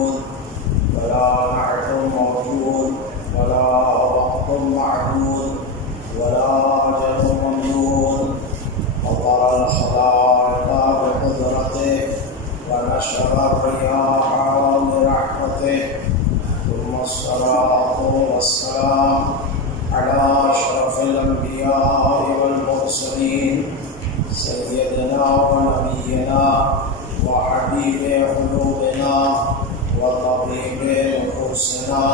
محدود ولا نعت موجود ولا وقت معدود ولا أجل ممدود فطر الخلائق بقدرته ونشر الرياح برحمته ثم الصلاة والسلام على أشرف الأنبياء والمرسلين سيدنا ونبينا وحبيب قلوبنا وطبيب نفوسنا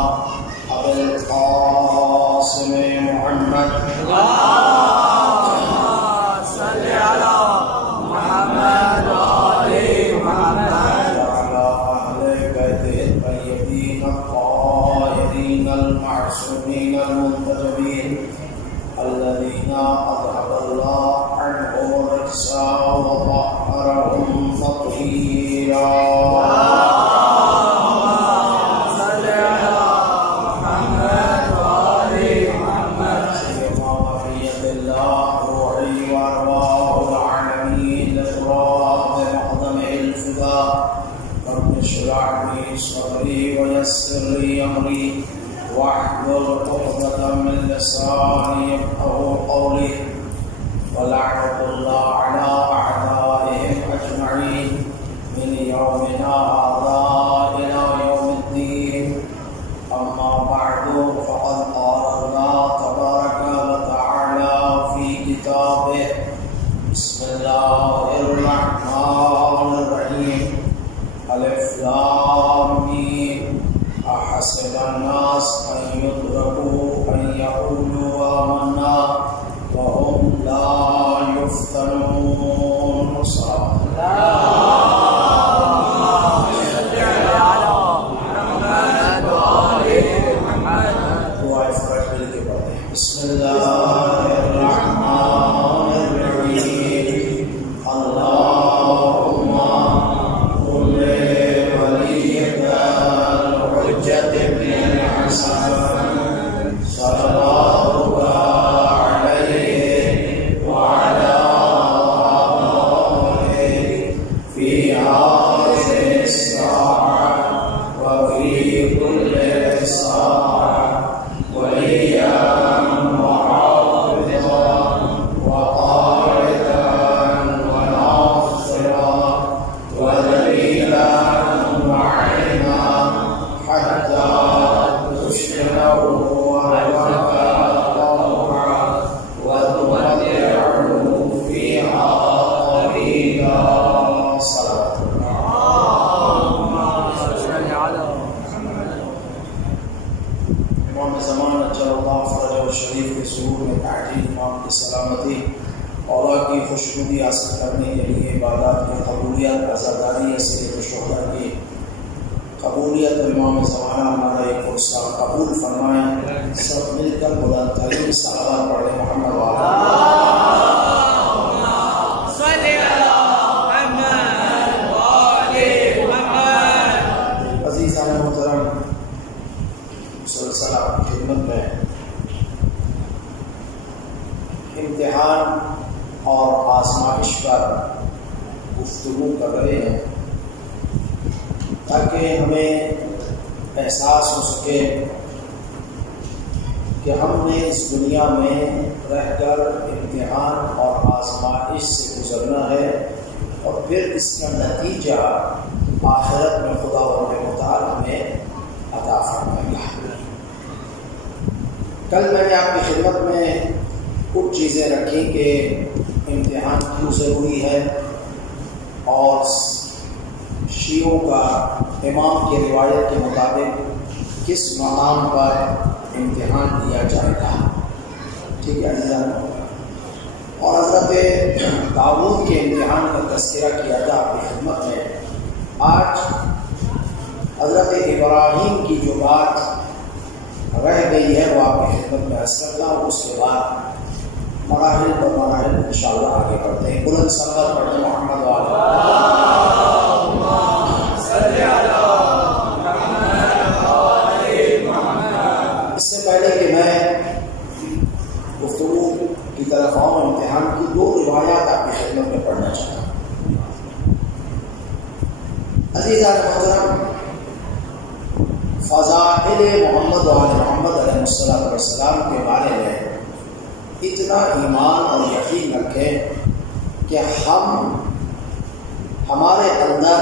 أبي القاسم محمد اللهم صل على محمد وآل محمد وعلى أهل بيته الطيبين الطاهرين المعصومين المنتجبين الذين أذهب الله عنهم الرجس وطهرهم تطهيرا. ويسر لي أمري واحلل عقدة من لساني يفقهوا قولي ولعنة الله على أعدائهم أجمعين من يومنا هذا إلى يوم الدين. أما بعد فقد قال الله تبارك وتعالى في كتابه بسم الله الرحمن الرحيم ألف لام ميم أحسب الناس أن يتركوا أن يقولوا آمنا وهم لا يفتنون. صلى بسم الله الرحمن الرحيم. اللهم قل لوليك الحجة بن الحسن صلواتك عليه وعلى آله في هذه الساعة وفي كل ساعة وليا سلامتی اور کی خوشنودی حاصل کرنے کے لیے عبادات کی قبولیت عزاداری سید الشہداء کی قبولیت امام زمانہ ہمارا ایک فرصہ قبول فرمائیں. سب مل کر بلند ترین صلوات پڑھیں محمد وعلی عزیزان محترم. مسلسل آپ کی خدمت میں امتحان اور آزمائش پر گفتگو کر رہے ہیں تاکہ ہمیں احساس ہو سکے کہ ہم نے اس دنیا میں رہ کر امتحان اور آزمائش سے گزرنا ہے اور پھر اس کا نتیجہ آخرت میں خدا متعال ہمیں عطا فرمائے گا. کل میں نے آپ کی خدمت میں کچھ چیزیں رکھی کہ امتحان کیوں ضروری ہے اور شیعوں کا امام کی روایت کے مطابق کس مقام پر امتحان دیا جائے گا. ٹھیک ہے عزیزان. اور حضرت داؤد کے امتحان کا تذکرہ کیا تھا آپ کی خدمت میں. آج حضرت ابراہیم کی جو بات رہ گئی ہے وہ آپ کی خدمت میں عرض کرتا ہوں. اس کے بعد مراحل پر مراحل انشاءاللہ آگے بڑھتے ہیں. بلند صلوات پڑھیں محمد وعلی اس سے پہلے کہ میں گفتگو کی طرف آؤں امتحان کی دو روایات آپ کی خدمت میں پڑھنا چاہتا ہوں. عزیزان محترم فضائل محمد و آل محمد علیہ السلام کے بارے میں اتنا ایمان اور یقین رکھیں کہ ہمارے اندر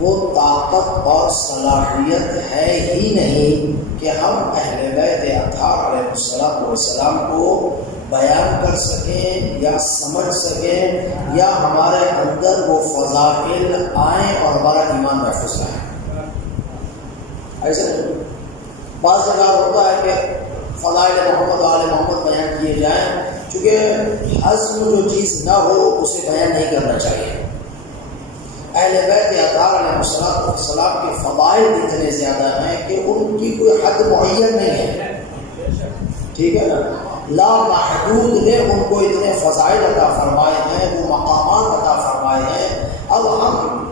وہ طاقت اور صلاحیت ہے ہی نہیں کہ ہم اہل بیت اطہار علیہ السلام کو بیان کر سکیں یا سمجھ سکیں یا ہمارے اندر وہ فضائل آئیں اور ہمارا ایمان محفوظ رہے. ایسا نہیں. بعض جگہ ہوتا ہے کہ فضائل محمد و آل محمد بیان کیے جائیں، چونکہ حزم جو چیز نہ ہو اسے بیان نہیں کرنا چاہیے. اہل بیت اطہار علیہ السلام کے فضائل اتنے زیادہ ہیں کہ ان کی کوئی حد معین نہیں ہے. ٹھیک ہے نا؟ لا محدود نے ان کو اتنے فضائل عطا فرمائے ہیں، وہ مقامات عطا فرمائے ہیں. اب ہم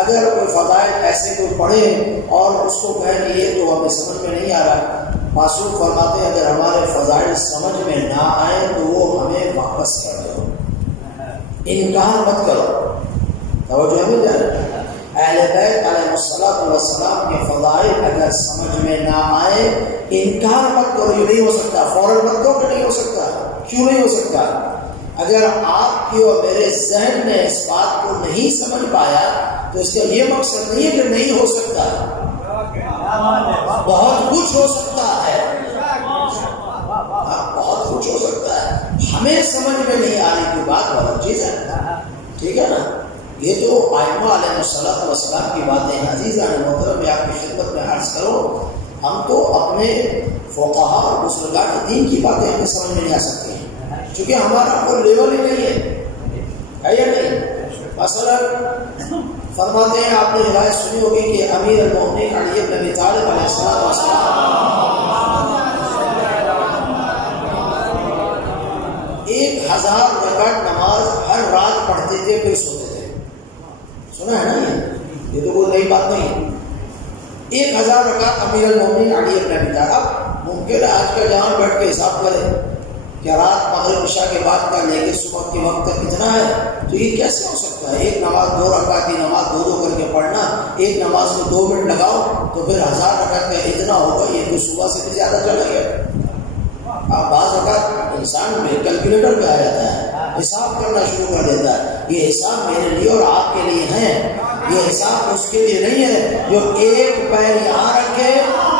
اگر کوئی فضائل ایسے کوئی پڑھیں اور اس کو کہیں کہ یہ تو ہمیں سمجھ میں نہیں آ رہا، معصوم فرماتے ہیں اگر ہمارے فضائل سمجھ میں نہ آئے تو وہ ہمیں واپس کر دو، انکار مت کرو. توجہ مل جائے. اہل بیت علیہ السلام کے فضائل اگر سمجھ میں نہ آئے انکار مت کرو. یہ نہیں ہو سکتا، فوراً مت کرو کہ نہیں ہو سکتا. کیوں نہیں ہو سکتا؟ اگر آپ کی اور میرے ذہن نے اس بات کو نہیں سمجھ پایا تو اس کا یہ مقصد نہیں ہے کہ نہیں ہو سکتا. بہت کچھ ہو سکتا ہے، بہت کچھ ہو سکتا ہے. ہمیں سمجھ میں نہیں آ رہی کوئی بات بہت چیز ہے. ٹھیک ہے نا؟ یہ تو ائمہ علیہ السلام کی باتیں ہیں. عزیزان محترم، میں آپ کی خدمت میں عرض کروں، ہم تو اپنے فقہا اور بزرگان دین کی باتیں ہمیں سمجھ میں نہیں آ سکتی ہیں، چونکہ ہمارا کوئی لیول ہی نہیں ہے یا نہیں. مثلا فرماتے ہیں، آپ نے روایت سنی ہوگی کہ امیر المومنین علی بن ابی طالب علیہ السلام 1000 رکعت نماز ہر رات پڑھتے تھے پھر سوتے تھے. سنا ہے نا؟ یہ تو کوئی نئی بات نہیں ہے. 1000 رکعت امیر المومنین علی بن ابی طالب. ممکن ہے آج کا جہاں بیٹھ کے حساب کرے کہ رات مغرب عشاء کے بعد کا لے کے صبح کے وقت تک کتنا ہے، تو یہ کیسے ہو سکتا ہے؟ ایک نماز 2 رکعت کی نماز 2 کر کے پڑھنا، ایک نماز میں 2 منٹ لگاؤ تو پھر 1000 رکعت کا اتنا ہوگا. یہ تو صبح سے بھی زیادہ چلا گیا. بعض اوقات انسان میں کیلکولیٹر پہ آ جاتا ہے، حساب کرنا شروع کر دیتا ہے. یہ حساب میرے لیے اور آپ کے لیے ہے، یہ حساب اس کے لیے نہیں ہے جو ایک پیر یہاں رکھے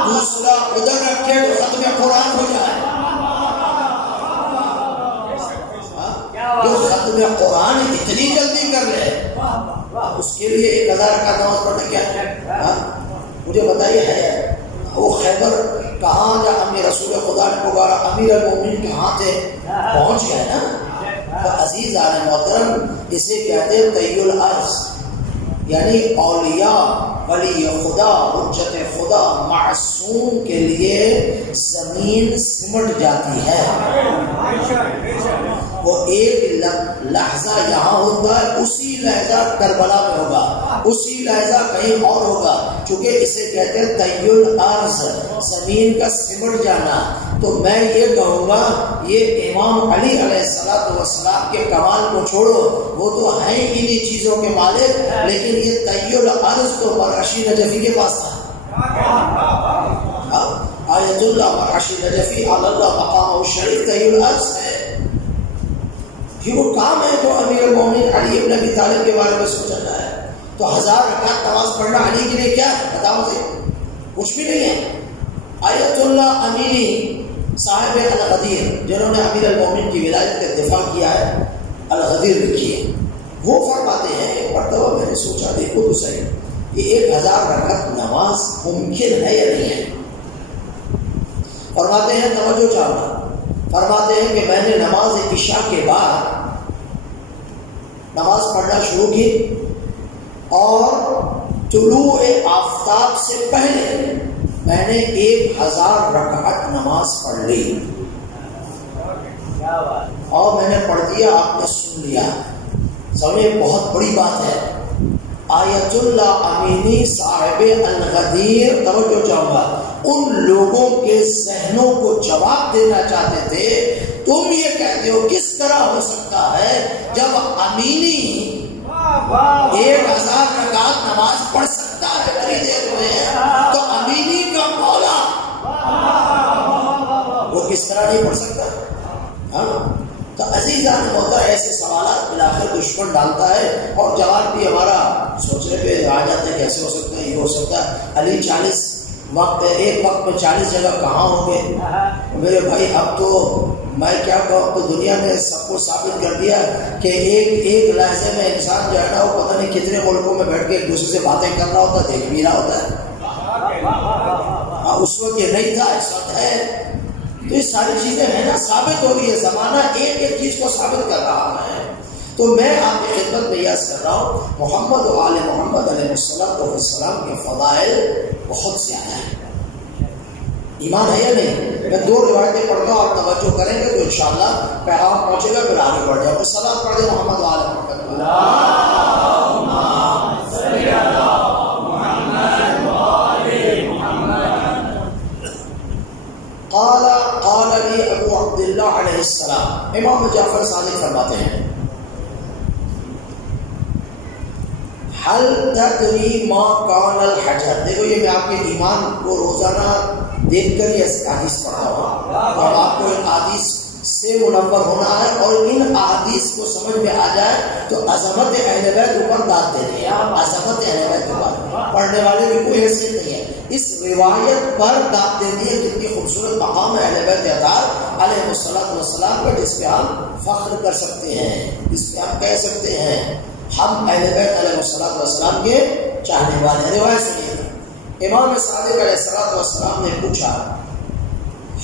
دوسرا ادھر رکھے تو ختم قرآن ہو جائے. جو ختم قرآن اتنی جلدی کر لے اس کے لیے 1000 کا نماز پڑھنا کیا ہے؟ مجھے بتائیے ہے وہ خیبر کہاں جا ہمیں رسول خدا نے پکارا، امیر المومنین کہاں تھے، پہنچ گئے نا. عزیز عالم محترم، اسے کہتے ہیں طی الارض، یعنی اولیاء ولی خدا حجت خدا معصوم کے لیے زمین سمٹ جاتی ہے. وہ ایک لحظہ یہاں ہوتا ہے، اسی لحظہ کربلا میں ہوگا، اسی لحظہ کہیں اور ہوگا. چونکہ اسے کہتے ہیں طی الارض، زمین کا سمٹ جانا. تو میں یہ کہوں گا یہ امام علی علیہ السلام کے کمال کو چھوڑو، وہ تو ہیں انہی چیزوں کے مالک، لیکن یہ طی الارض تو مرعشی نجفی کے پاس تھا. آیت اللہ مرعشی نجفی علی اللہ مقام الشریف طی الارض ہے. یہ وہ کام ہے جو امیر المومنین علی بن ابی طالب کے بارے میں سوچا جائے. تو 1000 رکعت نماز پڑھنا علی کے لیے کیا ہے؟ بتاؤ مجھے. کچھ بھی نہیں ہے. آیت اللہ امینی صاحب الغدیر، جنہوں نے امیر المومنین کی ولایت کا دفاع کیا ہے، الغدیر لکھی ہے، وہ فرماتے ہیں ایک مرتبہ میں نے سوچا دیکھو تو صحیح یہ 1000 رکعت نماز ممکن ہے یا نہیں ہے. فرماتے ہیں توجہ چاہنا، فرماتے ہیں کہ میں نے نماز عشاء کے بعد نماز پڑھنا شروع کی اور طلوع آفتاب سے پہلے میں نے 1000 رکعت نماز پڑھ لی اور میں نے پڑھ دیا، آپ نے سن لیا. سمجھے بہت بڑی بات ہے. آیت اللہ امینی صاحب الغدیر، توجہ چاہوں گا، ان لوگوں کے ذہنوں کو جواب دینا چاہتے تھے. تم یہ کہتے ہو کس طرح ہو سکتا ہے جب امینی 1000 رکعت نماز پڑھ سکتا ہے اتنی دیر میں، تو امینی کا مولا نہیں پڑھ سکتا؟ ہاں تو عزیزان محترم ایسے سوالات بالآخر دشمن ڈالتا ہے، اور جواب بھی ہمارا سوچنے پہ آ جاتا ہے کیسے ہو سکتا ہے، یہ ہو سکتا ہے علی 40 وقت ایک وقت میں 40 جگہ کہاں ہوں گے؟ میرے بھائی اب تو میں کیا کہوں، تو دنیا نے سب کو ثابت کر دیا کہ ایک لحظے میں انسان جو ہے نا وہ پتہ نہیں کتنے ملکوں میں بیٹھ کے ایک دوسرے سے باتیں کر رہا ہوتا ہے، دیکھ بھی رہا ہوتا ہے۔ اس وقت یہ نہیں تھا، اس وقت ہے۔ تو یہ ساری چیزیں ہیں نا، ثابت ہو رہی ہے، زمانہ ایک چیز کو ثابت کر رہا ہے۔ تو میں آپ کی خدمت میں یاد کر رہا ہوں محمد و آل محمد علیہ السلام کے فضائل بہت زیادہ ہیں۔ ایمان ہے یا نہیں؟ میں 2 روایتیں پڑھتا ہوں، آپ توجہ کریں گے تو انشاءاللہ پیغام پہنچے گا، پھر آگے بڑھ جاؤ۔ سلام پڑھ دیں محمد و آل محمد۔ قال لي ابو عبداللہ علیہ السلام، امام جعفر صادق فرماتے ہیں، حل تدری ما کان الحجر۔ دیکھو یہ میں آپ کے ایمان کو روزانہ دیکھ کر یہ احادیث پڑھا ہوا، اور آپ کو ان احادیث سے منور ہونا ہے، اور ان احادیث کو سمجھ میں آ جائے تو عظمت اہل بیت اوپر داد دینی ہے، عظمت اہل بیت اوپر پڑھنے والے بھی کوئی حیثیت نہیں ہے، اس روایت پر داد دینی ہے، کتنی خوبصورت مقام ہے اہل بیت اطہار علیہ السلام کا، جس پہ ہم فخر کر سکتے ہیں، جس پہ ہم کہہ سکتے ہیں ہم اہل بیت علیہ السلام کے چاہنے والے ہیں۔ روایت سنیے، امام صادق علیہ السلام نے پوچھا،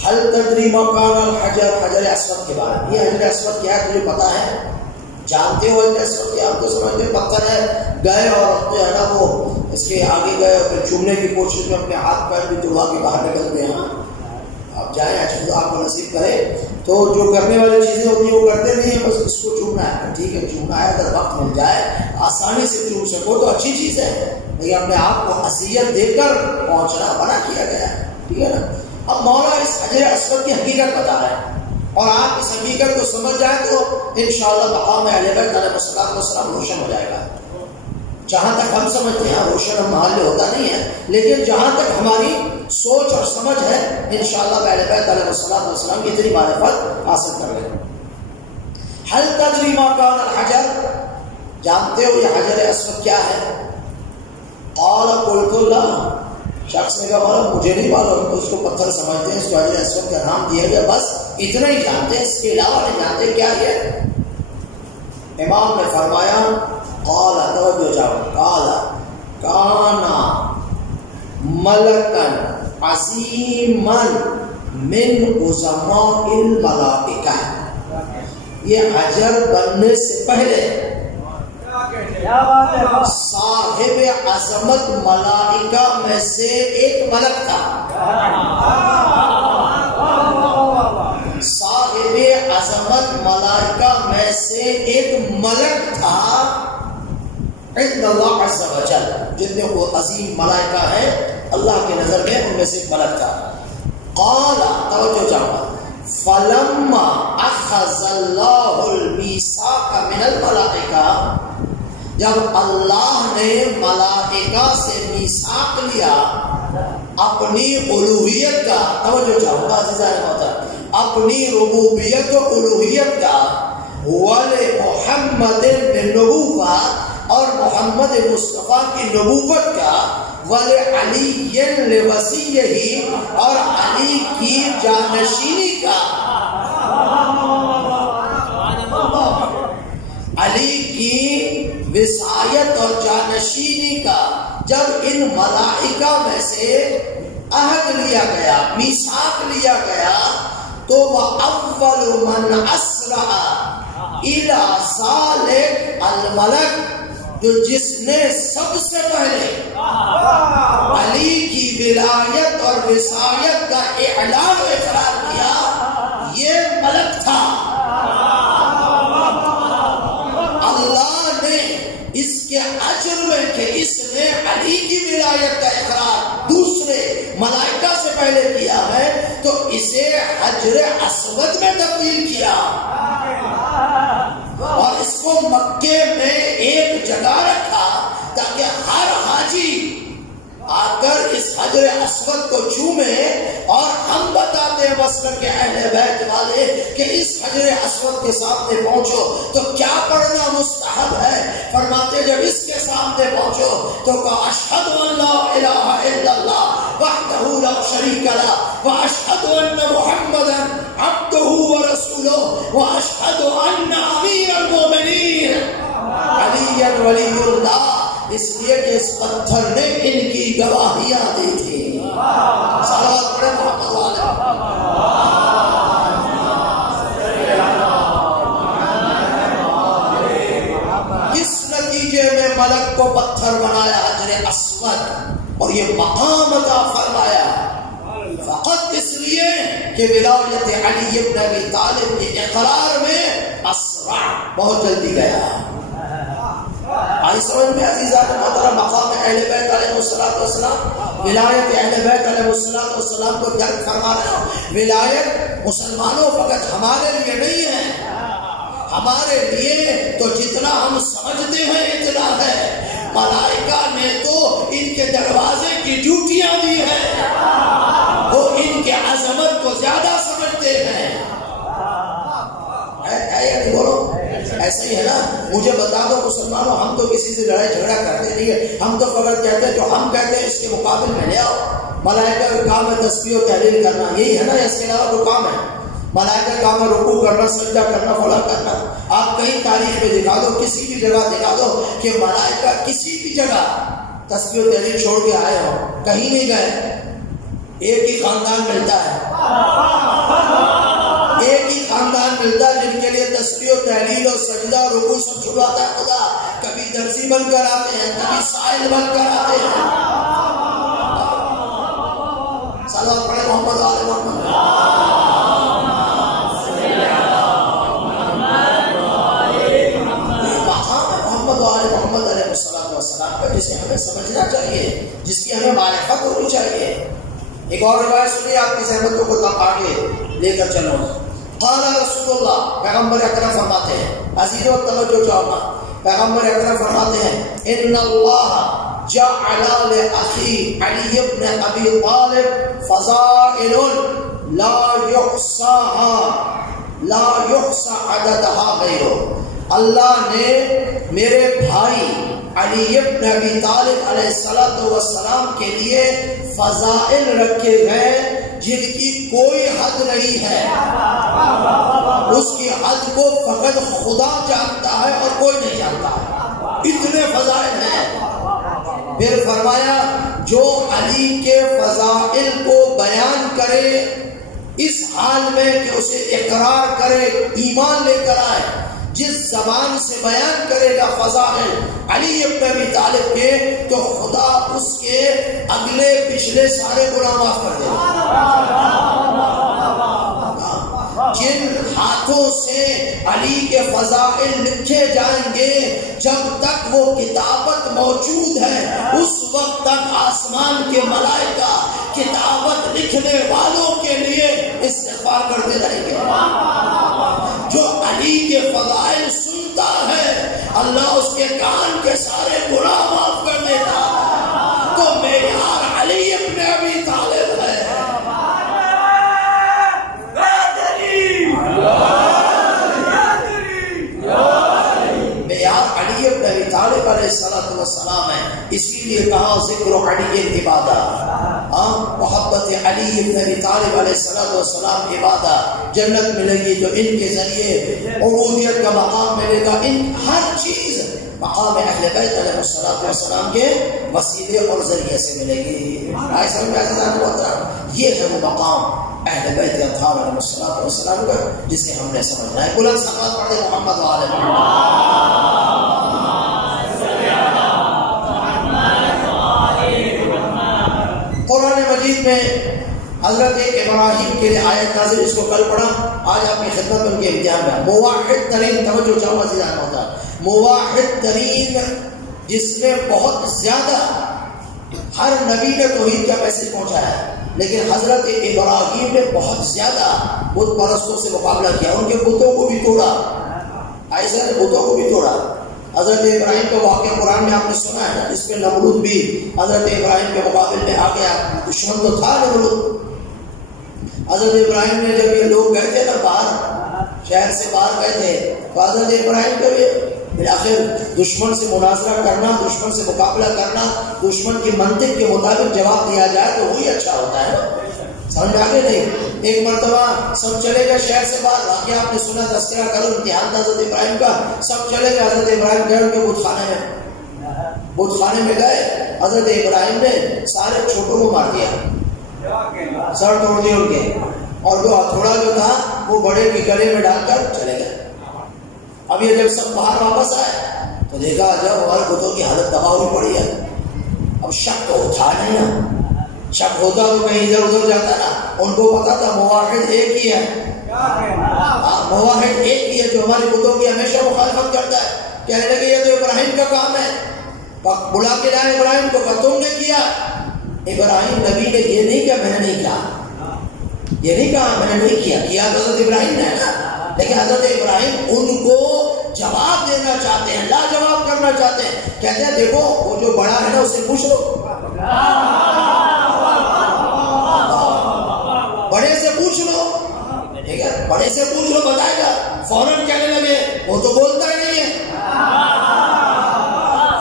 حل تدری ما کان الحجر، حجر اسود کے بارے میں۔ یہ حجر اسود کیا ہے تجھے پتا ہے؟ جانتے ہو حجر اسود کیا؟ آپ تو سمجھتے پتھر ہے، گئے اور جو ہے نا وہ اس کے آگے گئے اور پھر چومنے کی کوشش میں اپنے ہاتھ پیر بھی توڑا کے باہر نکلتے ہیں۔ آپ جائیں، اچھا آپ کو نصیب کرے تو جو کرنے والی چیزیں ہوتی ہیں وہ کرتے نہیں ہیں، بس اس کو چومنا ہے، ٹھیک ہے چومنا ہے، اگر وقت مل جائے آسانی سے چوم سکو تو اچھی چیز ہے، لیکن اپنے آپ کو اذیت دے کر پہنچنا منع کیا گیا ہے، ٹھیک ہے نا۔ اب مولا اس حجر اسود کی حقیقت بتا رہا ہے، اور آپ اس حقیقت کو سمجھ جائیں تو انشاءاللہ مقام اہل بیت علیہ السلام روشن ہو جائے گا۔ جہاں تک ہم سمجھتے ہیں روشن ہم محل ہوتا نہیں ہے، لیکن جہاں تک ہماری سوچ اور سمجھ ہے انشاءاللہ اہل بیت علیہ السلام کی اتنی معرفت حاصل کر لیں۔ حل تدری ما کان الحجر، جانتے ہو یہ حجر اسود کیا ہے؟ قال قلت لا، شخص نے کہا مولا مجھے نہیں معلوم، تو اس کو پتھر سمجھتے ہیں، اس کو حجر اسود کا نام دیا گیا، بس اتنا ہی جانتے ہیں، اس کے علاوہ نہیں جانتے کیا یہ۔ امام نے فرمایا قال، توجہ جاؤ، قال کانا ملکن عظیما من عظماء الملائکہ، یہ حجر بننے سے پہلے صاحب عظمت ملائکہ میں سے ایک ملک تھا، صاحب عظمت ملائکہ میں سے ایک ملک تھا عند اللہ عز و جل، جتنے وہ عظیم ملائکہ ہیں اللہ کی نظر میں ان میں سے ایک ملک تھا۔ قال، توجہ جاؤ، فلما اخذ اللہ المیثاق من الملائکہ، جب اللہ نے ملائکہ سے میثاق لیا اپنی الوہیت کا، توجہ چاہوں گا عزیزان محترم، اپنی ربوبیت و الوہیت کا، وَلِمُحَمَّدٍ بِالنُّبُوَّةِ، اور محمد مصطفیٰ کی نبوت کا، وَلِعَلِيٍّ لِوَصِيِّهِ، اور علی کی جانشینی کا، علی کی وصایت اور جانشینی کا، جب ان ملائکہ میں سے عہد لیا گیا، میثاق لیا گیا، تو وَأَوَّلُ مَنْ أَسْرَعَ إِلَى ذَلِكَ الْمَلَكِ، جو جس نے سب سے پہلے علی کی ولایت اور وصایت کا اعلان و اقرار کیا، یہ ملک تھا۔ اللہ نے اس کے اجر میں کہ اس نے علی کی ولایت کا اقرار دوسرے ملائکہ سے پہلے کیا ہے، تو اسے حجر اسود میں تبدیل کیا، اور اس کو مکے میں ایک جگہ رکھا تاکہ ہر حاجی اگر اس حجر اسود کو چومے اور ہم بتاتے ہیں مسلک کے اہل بیت والے کہ اس حجر اسود کے سامنے پہنچو تو کیا پڑھنا مستحب ہے؟ فرماتے جب اس کے سامنے پہنچو تو کہا اشہد ان لا الہ الا اللہ وحدہ لا شریک لہ واشہد ان محمدا عبدہ ورسولہ واشہد ان امیر المؤمنین علی ولی اللہ، اس لیے کہ اس پتھر نے ان کی گواہیاں دی تھی۔ صلوات پڑھیں محمد علیہ۔ اس نتیجے میں ملک کو پتھر بنایا حجر اسود اور یہ مقام عطا فرمایا فقط اس لیے کہ ولایت علی ابن ابی طالب کے اقرار میں اسرع بہت جلدی گیا۔ آئی سمجھ میں عزیزان محترم، مقام اہل بیت علیہ السلام، ولایت اہل بیت علیہ السلام کو درک فرما رہے ہیں۔ ولایت مسلمانوں فقط ہمارے لیے نہیں ہے، ہمارے لیے تو جتنا ہم سمجھتے ہیں اتنا ہے۔ ملائکہ نے تو ان کے دروازے کی ڈیوٹیاں دی ہیں، وہ ان کے عظمت کو زیادہ سمجھتے ہیں۔ ہے یا نہیں بولو؟ ایسا ہی ہے نا؟ مجھے بتا دو مسلمانوں، ہم تو کسی سے لڑائی جھگڑا کرتے نہیں ہے، ہم تو فقط کہتے ہیں جو ہم کہتے ہیں اس کے مقابل میں لے آؤ۔ ملائکہ کا کام ہے تسبیح و تحلیل کرنا، یہی ہے نا؟ اس کے علاوہ کوئی کام ہے؟ ملائکہ کا کام ہے رکوع کرنا، سجدہ کرنا، فلاں کرنا۔ آپ کہیں تاریخ میں دکھا دو، کسی بھی جگہ دکھا دو کہ ملائکہ کسی بھی جگہ تسبیح و تحلیل چھوڑ کے آئے ہو، کہیں نہیں گئے۔ ایک ہی خاندان ملتا ہے، ایک ہی خاندان ملتا ہے جن کے لیے تسبیح و تحلیل اور سجدہ اور رکوع سب چھڑواتا ہے خدا۔ کبھی درزی بن کر آتے ہیں، کبھی سائل بن کر آتے ہیں۔ صلوات پڑھیں محمد آل محمد۔ مقام محمد آل محمد علیہ السلام کا جسے ہمیں سمجھنا چاہیے، جس کی ہمیں معرفت ہونی چاہیے۔ ایک اور روایت سنیے، آپ کی زحمت کو خود آگے لے کر چلو۔ قال رسول اللہ، پیغمبر اکرم فرماتے ہیں، عزیزو توجہ چاہنا، پیغمبر اکرم فرماتے ہیں ان اللہ جعل لأخی علی ابن ابی طالب فضائل لا يحصى عددها غیرہ۔ اللہ نے میرے بھائی علی ابن ابی طالب علیہ السلام کے لیے فضائل رکھے گئے جن کی کوئی حد نہیں ہے، اس کی حد کو فقط خدا جانتا ہے اور کوئی نہیں جانتا ہے، اتنے فضائل ہیں۔ پھر فرمایا جو علی کے فضائل کو بیان کرے اس حال میں کہ اسے اقرار کرے، ایمان لے کر آئے، جس زبان سے بیان کرے گا فضائل علی ابن ابی طالب کے، تو خدا اس کے اگلے پچھلے سارے گناہ معاف کر دے گا۔ جن ہاتھوں سے علی کے فضائل لکھے جائیں گے، جب تک وہ کتابت موجود ہے اس وقت تک آسمان کے ملائکہ کتابت لکھنے والوں کے لیے استغفار کرتے رہیں گے۔ جو علی کے فضائل سنتا ہے اللہ اس کے کان کے سارے گناہ معاف کر دیتا ہے۔ تو معیار علی ابن ابی طالب ہے۔ معیار علی ابن ابی طالب علیہ السلام ہے، اسی لیے کہا ذکر علی عبادہ، محبت علی ابن ابی طالب علیہ السلام عبادت، جنت ملے گی تو ان کے ذریعے عبودیت کا مقام ملے گا، ان ہر چیز مقام اہل بیت علیہ السلام کے وسیلے اور ذریعے سے ملے گی۔ یہ ہے وہ مقام اہل بیت اطہار علیہ السلام کا جسے ہم نے سمجھنا ہے۔ بلند صلوات پڑھیں محمد و آل محمد۔ قرآن مجید میں حضرت ابراہیم کے لیے آیت نازل، اس کو کل پڑھا، آج آپ کی خدمت ان کے امتحان میں موحد ترین، توجہ چاہوں عزیزان ہوتا ہے، موحد ترین جس نے بہت زیادہ، ہر نبی نے توحید کا میسج پہنچایا ہے، لیکن حضرت ابراہیم نے بہت زیادہ بت پرستوں سے مقابلہ کیا، ان کے بتوں کو بھی توڑا، ایسا نے بتوں کو بھی توڑا، حضرت ابراہیم کا واقعہ قرآن میں آپ نے سنا ہے نا، جس میں نمرود بھی حضرت ابراہیم کے مقابل میں آ گیا. دشمن تو تھا نمرود. حضرت ابراہیم نے جب یہ لوگ گئے تھے نا باہر، شہر سے باہر گئے تھے، تو حضرت ابراہیم کا بالآخر دشمن سے مناظرہ کرنا، دشمن سے مقابلہ کرنا، دشمن کی منطق کے مطابق جواب دیا جائے تو وہی اچھا ہوتا ہے. سمجھ میں آگے نہیں؟ ایک مرتبہ سب چلے گئے شہر سے باہر، واقعہ آپ نے سنا، تذکرہ کرو، امتحان تھا حضرت ابراہیم کا. سب چلے گئے، حضرت ابراہیم گئے ان کے بت خانے میں. بت خانے میں گئے، حضرت ابراہیم نے سارے چھوٹوں کو مار دیا، سر توڑ دیے ان کے، اور جو ہتھوڑا جو تھا وہ بڑے کے گلے میں ڈال کر چلے گئے. اب یہ جب سب باہر واپس آئے تو دیکھا جب ہمارے بتوں کی حالت تباہ ہوئی پڑی ہے. اب شک تو تھا نہیں نا، شک ہوتا تو کہیں ادھر ادھر جاتا نا. ان کو پتا تھا موحد ایک ہی ہے، موحد ایک ہی ہے جو ہمارے بتوں کی ہمیشہ مخالفت کرتا ہے. کہنے لگے یہ تو ابراہیم کا کام ہے. بلا کے لائے ابراہیم کو، تم نے کیا. ابراہیم نبی نے یہ نہیں کہا میں نے نہیں کہا، یہ نہیں کہا میں نے نہیں کیا، کیا تو حضرت ابراہیم نے نا. لیکن حضرت ابراہیم ان کو جواب دینا چاہتے ہیں، لا جواب کرنا چاہتے ہیں. کہتے ہیں دیکھو وہ جو بڑا ہے نا اسے پوچھ لو، بڑے سے پوچھ لو، ٹھیک ہے، بڑے سے پوچھ لو بتائے گا. فوراً کہنے لگے وہ تو بولتا ہی نہیں ہے،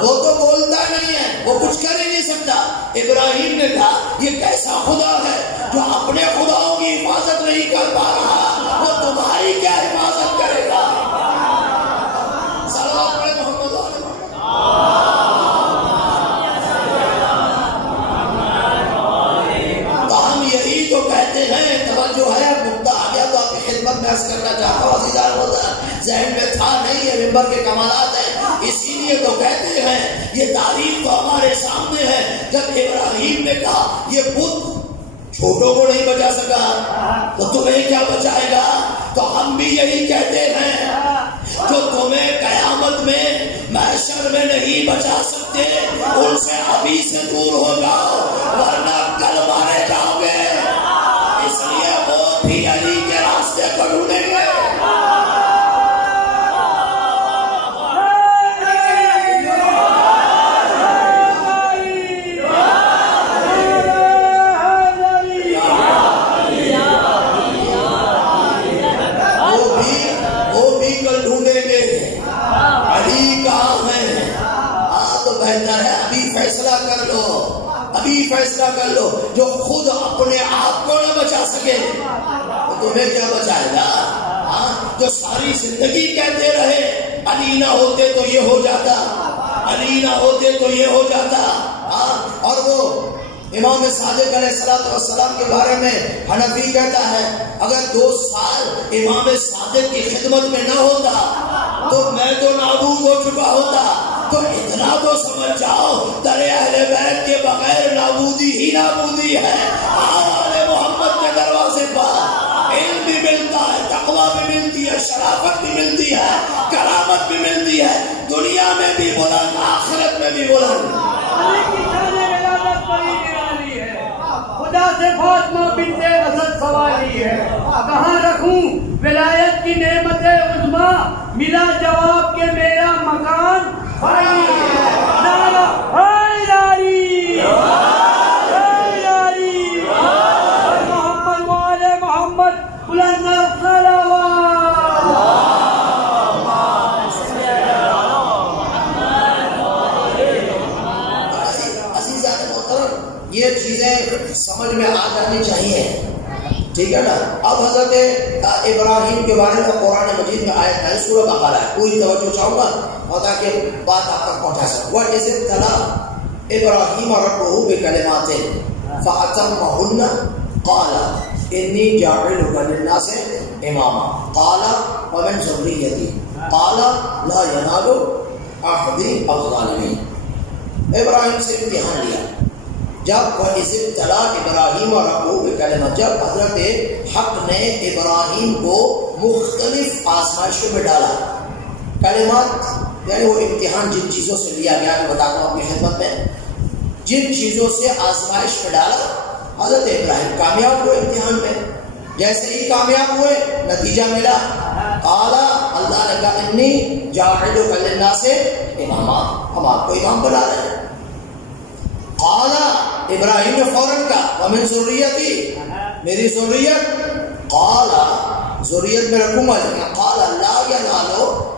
وہ تو بولتا نہیں ہے، وہ کچھ کر ہی نہیں سکتا. ابراہیم نے کہا یہ کیسا خدا ہے جو اپنے خداؤں کی حفاظت نہیں کر پا رہا، وہ تمہاری کیا حفاظت کرے گا. صلوات پڑھیں محمد علیہ محمد. تو ہم یہی تو کہتے ہیں، توجہ ہے، مقطع آ گیا تو آپ کی خدمت میں عرض کرنا چاہتا ہوں، عزیزان ہوتا ذہن میں تھا نہیں ہے، ممبر کے کمالات ہیں. اسی لیے تو کہتے ہیں، یہ تاریخ تو ہمارے سامنے ہے. جب ابراہیم نے کہا یہ بت چھوٹوں کو نہیں بچا سکا تو تمہیں کیا بچائے گا. تو ہم بھی یہی کہتے ہیں، جو تمہیں قیامت میں محشر میں نہیں بچا سکتے ان سے ابھی سے دور ہو جاؤ، ورنہ کل مارے جاؤ گے. اس لیے وہ بھی علی کے راستے کو ڈھونڈیں گے. فیصلہ کر لو، جو خود اپنے آپ کو نہ بچا سکے تو تمہیں کیا بچائے گا. جو ساری زندگی کہتے رہے علی نہ ہوتے تو یہ ہو جاتا، علی نہ ہوتے تو یہ ہو جاتا. اور وہ امام صادق علیہ السلام کے بارے میں حنفی کہتا ہے اگر 2 سال امام صادق کی خدمت میں نہ ہوتا تو میں تو نابود ہو چکا ہوتا. تو اتنا تو سمجھ جاؤ در اہل بیت کے بغیر نابودی ہی نابودی ہے. آل محمد کے دروازے پر علم بھی ملتا ہے، تقویٰ بھی ملتی ہے، شرافت بھی ملتی ہے، کرامت بھی ملتی ہے، دنیا میں بھی بلند، آخرت میں بھی بلند. خدا سے فاطمہ بنت اسد سوالی ہے، کہاں رکھوں ولایت کی نعمت عظما، ملا جواب کے میرا مکان نعرہ حیدری حیدری محمد وآل محمد بلند یہ چیزیں سمجھ میں آ جانی چاہیے، ٹھیک ہے نا. اب حضرت ابراہیم کے بارے میں قرآن مجید میں آیت ہے، سورہ بقرہ ہے، پوری توجہ چاہوں گا اور تاکہ بات آپ تک پہنچا سکوں. وَإِذِ ابْتَلَىٰ إِبْرَاهِيمَ رَبُّهُ بِكَلِمَاتٍ فَأَتَمَّهُنَّ قَالَ إِنِّي جَاعِلُكَ لِلنَّاسِ إِمَامًا قَالَ وَمِنْ ذُرِّيَّتِي قَالَ لَا يَنَالُ عَهْدِي الظَّالِمِينَ. ابراہیم سے امتحان لیا. جب وَإِذِ ابْتَلَىٰ إِبْرَاهِيمَ رَبُّهُ بِكَلِمَاتٍ، جب حضرت حق نے ابراہیم کو مختلف آزمائشوں میں ڈالا. کلمات یعنی وہ امتحان جن چیزوں سے لیا گیا، میں بتاتا ہوں اپنی خدمت میں، جن چیزوں سے آزمائش میں ڈالا حضرت ابراہیم کامیاب ہوئے امتحان میں. جیسے ہی کامیاب ہوئے نتیجہ ملا قال اللہ نے کہا انی جاعلک للناس اماما، ہم آپ کو امام بنا رہے ہیں. قال ابراہیم نے فوراً کہا ومن ذریتی، میری ذریت. قال ذریت میں رکھوں گا لیکن قال لا ینال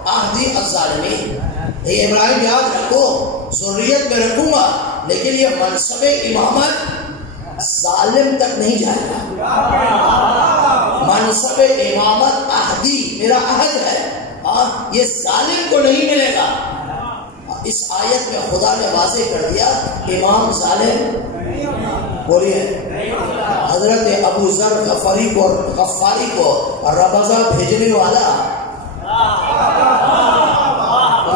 عہدی الظالمین. ابراہیم یاد رکھو ذریت میں رکھوں گا لیکن یہ منصب امامت ظالم تک نہیں جائے گا. منصب امامت عہدی، میرا عہد ہے، یہ ظالم کو نہیں ملے گا. اس آیت میں خدا نے واضح کر دیا امام ظالم بولیے. حضرت ابو ذر غفاری کو ربضہ بھیجنے والا،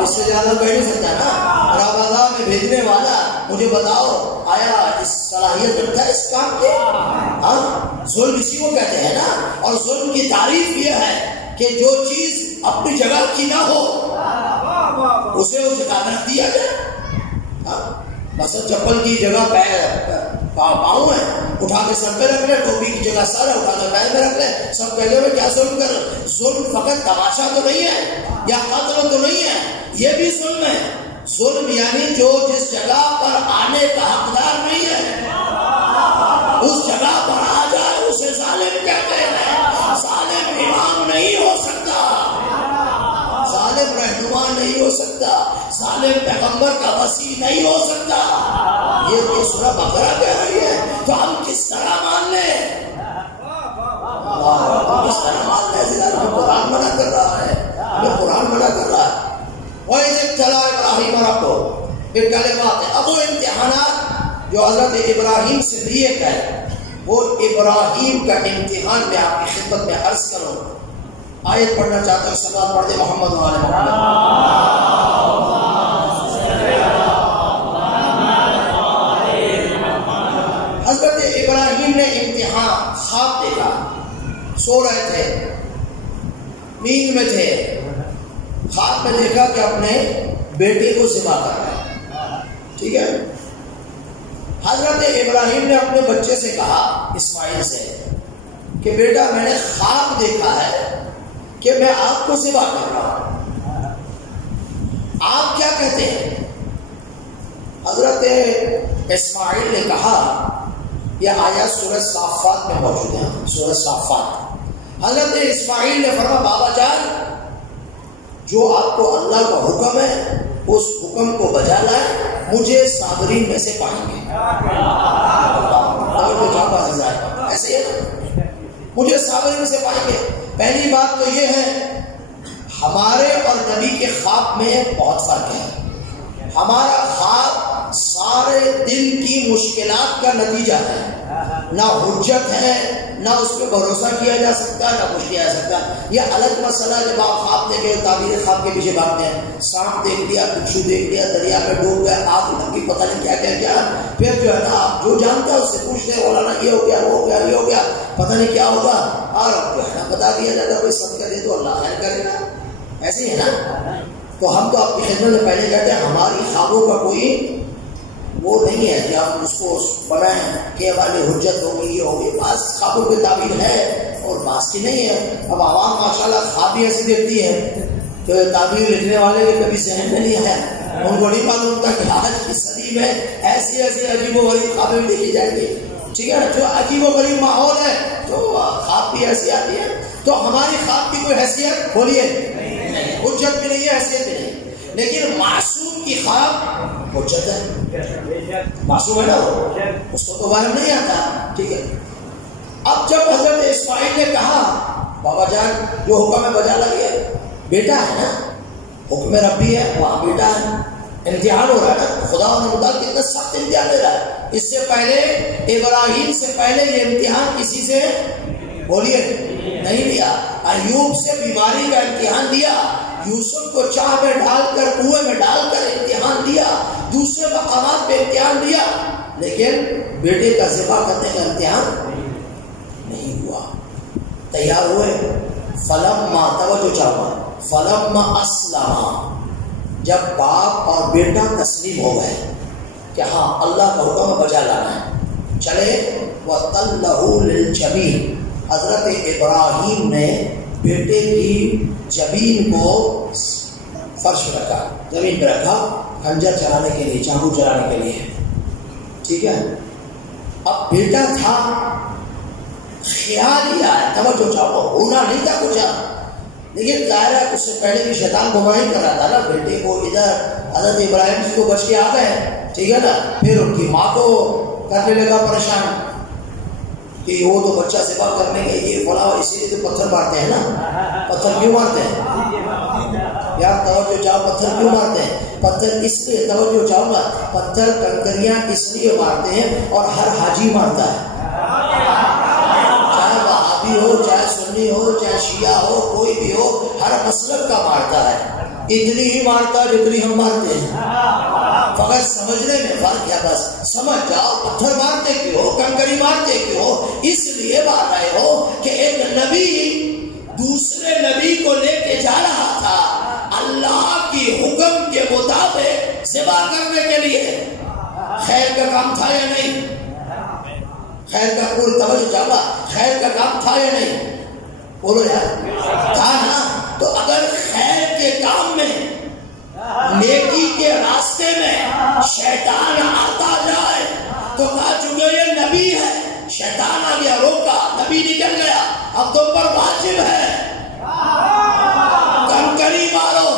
اس سے زیادہ کہہ نہیں سکتا نا، ربضہ میں بھیجنے والا، مجھے بتاؤ آیا اس صلاحیت رکھتا ہے اس کام کے؟ ظلم اسی کو کہتے ہیں نا. اور ظلم کی تعریف یہ ہے کہ جو چیز اپنی جگہ کی نہ ہو اسے اس جگہ رکھ دیا جائے. مثلا چپل کی جگہ پاؤں ہے، اٹھا کے سر پہ رکھ لے، ٹوپی کی جگہ سر ہے، اٹھا کے پیر میں رکھ لے. سب کہتے ہوئے کیا ظلم کر؟ ظلم فقط تماشا تو نہیں ہے یا قتل تو نہیں ہے، یہ بھی ظلم ہے. ظلم یعنی جو جس جگہ پر آنے کا حقدار نہیں ہے اس جگہ پر آ جائے اسے ظالم کہتے ہیں. ظالم امام نہیں ہو سکتا، ظالم رہنما نہیں ہو سکتا، ظالم پیغمبر کا وسیع نہیں ہو سکتا. یہ سورہ بقرہ کہہ رہی ہے تو ہم کس طرح مان لیں؟ کس طرح مان لیں؟ ہمیں قرآن منع کر رہا ہے، ہمیں قرآن منع کر رہا ہے. وَإِذِ ابْتَلَىٰ إِبْرَاهِيمَ رَبُّهُ بِكَلِمَاتٍ. اب وہ امتحانات جو حضرت ابراہیم سے لیے گئے وہ ابراہیم کا امتحان میں آپ کی خدمت میں عرض کروں. آیت پڑھنا چاہتا ہوں، صلوات پڑھ دے محمد وعلی محمد. حضرت ابراہیم نے امتحان خواب دیکھا، سو رہے تھے، نیند میں تھے، خواب میں دیکھا کہ اپنے بیٹے کو ذبح کر رہا ہے. ٹھیک ہے. حضرت ابراہیم نے اپنے بچے سے کہا، اسماعیل سے، کہ بیٹا میں نے خواب دیکھا ہے کہ میں آپ کو ذبح کر رہا ہوں، آپ کیا کہتے ہیں؟ حضرت اسماعیل نے کہا، یہ آیات سورہ صافات میں موجود ہے، سورہ صافات. حضرت اسماعیل نے فرمایا بابا جان جو آپ کو اللہ کا حکم ہے اس حکم کو بجا لائے، مجھے صابرین میں سے پائیں گے. ایسے ہی مجھے صابرین میں سے پائیں گے. پہلی بات تو یہ ہے ہمارے اور نبی کے خواب میں بہت فرق ہے. ہمارا خواب سارے دن کی مشکلات کا نتیجہ ہے، نہ حجت ہے، نہ اس پہ بھروسہ کیا جا سکتا، نہ کچھ کیا جا سکتا. یہ الگ مسئلہ جب آپ خواب دیکھے تعبیر خواب کے پیچھے بھاگتے ہیں، سانپ دیکھ لیا، بچھو دیکھ لیا، دریا میں ڈوب گیا، آگ لگی، پتہ نہیں کیا کیا کیا. پھر جو ہے نا آپ جو جانتا ہے اس سے پوچھتے ہیں مولانا یہ ہو گیا، وہ ہو گیا، یہ ہو گیا، پتہ نہیں کیا ہوگا، اور جو ہے نا بتا دیا جاتا کوئی صدقہ دے تو اللہ خیر کرے گا. ایسے ہی ہے نا. تو ہم تو اپنی خدمت میں پہلے کہتے ہیں ہماری خوابوں کا کوئی وہ نہیں ہے کہ آپ اس کو بنائیں کہ ہماری حجت ہوگی، یہ ہوگی. بعض خوابوں کی تعبیر ہے اور بعض کی نہیں ہے. اب عوام ماشاءاللہ خواب بھی ایسی دیکھتی ہے تو تعبیر لکھنے والے کے کبھی ذہن میں نہیں ہے، ان کو نہیں معلوم تھا کہ آج کی صدی میں ایسی ایسی عجیب و غریب خوابیں دیکھی جائیں گی. ٹھیک ہے. جو عجیب و غریب ماحول ہے تو خواب بھی ایسی آتی ہے. تو ہماری خواب کی کوئی حیثیت بولیے حجت بھی نہیں ہے، حیثیت بھی نہیں. لیکن معصوم کی خواب حجت ہے. معصوم ہے نا وہ، اس کو تو وہم نہیں آتا. ٹھیک ہے. اب جب حضرت اسماعیل نے کہا بابا جان جو حکم ہے بجا لگے، بیٹا ہے نا، حکم ربی ہے، وہاں بیٹا ہے، امتحان ہو رہا ہے نا. خدا نے کتنا سخت امتحان دے رہا ہے. اس سے پہلے ابراہیم سے پہلے یہ امتحان کسی سے بولیے نہیں لیا. ایوب سے بیماری کا امتحان دیا، یوسف کو چاہ میں ڈال کر کنویں میں ڈال کر امتحان دیا، دوسرے مقامات پہ امتحان دیا، لیکن بیٹے کا ذبح کرنے کا امتحان نہیں ہوا. تیار ہوئے. فلما توجہ چاہوا فلما اسلم، جب باپ اور بیٹا تسلیم ہو گئے کہ ہاں اللہ کا حکم بجا لانا ہے، چلے. وَتَلَّهُ لِلْجَبِينِ، حضرت ابراہیم نے بیٹے کی جبین کو فرش پہ رکھا، زمین پہ رکھا، خنجر چلانے کے لیے، چاقو چلانے کے لیے، ٹھیک ہے. اب بیٹا تھا، خیال ہی آیا، توجہ چاہو، ہونا نہیں تھا کچھ، لیکن ظاہر ہے اس سے پہلے بھی شیطان گمراہی کر رہا تھا نا. بیٹے کو ادھر حضرت ابراہیم جی کو بچ کے آ گئے، ٹھیک ہے نا. پھر ان کی ماں کو کرنے لگا پریشان کہ وہ تو بچہ ذبح کرنے کے یہ فلاں، اسی لیے تو پتھر مارتے ہیں نا. پتھر کیوں مارتے ہیں یار؟ توجہ چاہو، پتھر کیوں مارتے ہیں؟ پتھر اس لیے، توجہ چاہوں گا، پتھر کنکریاں اس لیے مارتے ہیں، اور ہر حاجی مارتا ہے، چاہے وہابی ہو، چاہے سنی ہو، چاہے شیعہ ہو، کوئی بھی ہو، ہر مسلک کا مارتا ہے. اتنی ہی مارتا ہے جتنی ہم مارتے ہیں، فقط سمجھنے میں فرق ہے. بس سمجھ جاؤ، پتھر مارتے کیوں ہو، کنکری مارتے کیوں ہو؟ اس لیے مار رہے ہو کہ ایک نبی دوسرے نبی کو لے کے جا رہا تھا اللہ کی حکم کے مطابق ذبح کرنے کے لیے. خیر کا کام تھا یا نہیں؟ خیر کا کوئی توجہ جاگا، خیر کا کام تھا یا نہیں؟ بولو یار، تھا نا. تو اگر خیر کے کام میں، نیکی کے راستے میں شیطان آتا جائے تو کہا چکے یہ نبی ہے، شیطان آ گیا، روکا، نبی نکل گیا، اب تم پر واجب ہے کنکری مارو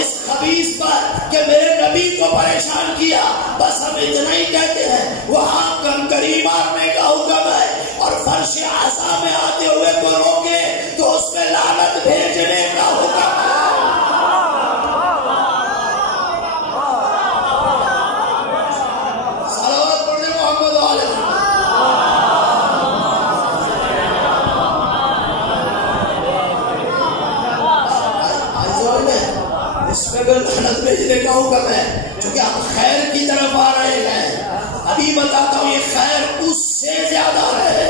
اس خبیث پر کہ میرے نبی کو پریشان کیا. بس ہم اتنا ہی کہتے ہیں، وہاں کنکری مارنے کا حکم ہے، اور فرش اعصا میں آتے ہوئے کو روکے تو اس میں لعنت بھیجنے کا حکم ہے. صلوات پڑھنے محمد والے. اس میں بھی لعنت بھیجنے کا حکم ہے، چونکہ ہم خیر کی طرف آ رہے ہیں. ابھی بتاتا ہوں، یہ خیر اس سے زیادہ ہے.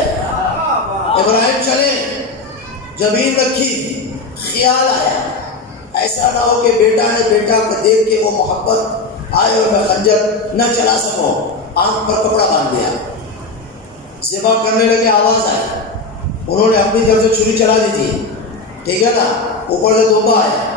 ابراہیم چلے، زمین رکھی، خیال آیا، ایسا نہ ہو کہ بیٹا کو دیکھ کے وہ محبت آئے اور میں خنجر نہ چلا سکوں. آنکھ پر کپڑا باندھ دیا، ذبح کرنے لگے، آواز آئی، انہوں نے اپنی طرف سے چھری چلا دی تھی، ٹھیک ہے نا. اوپر سے دمبا ہے،